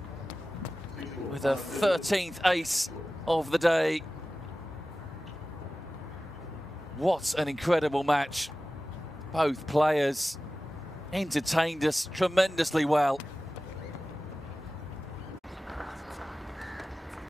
with her 13th ace of the day. What an incredible match. Both players entertained us tremendously well.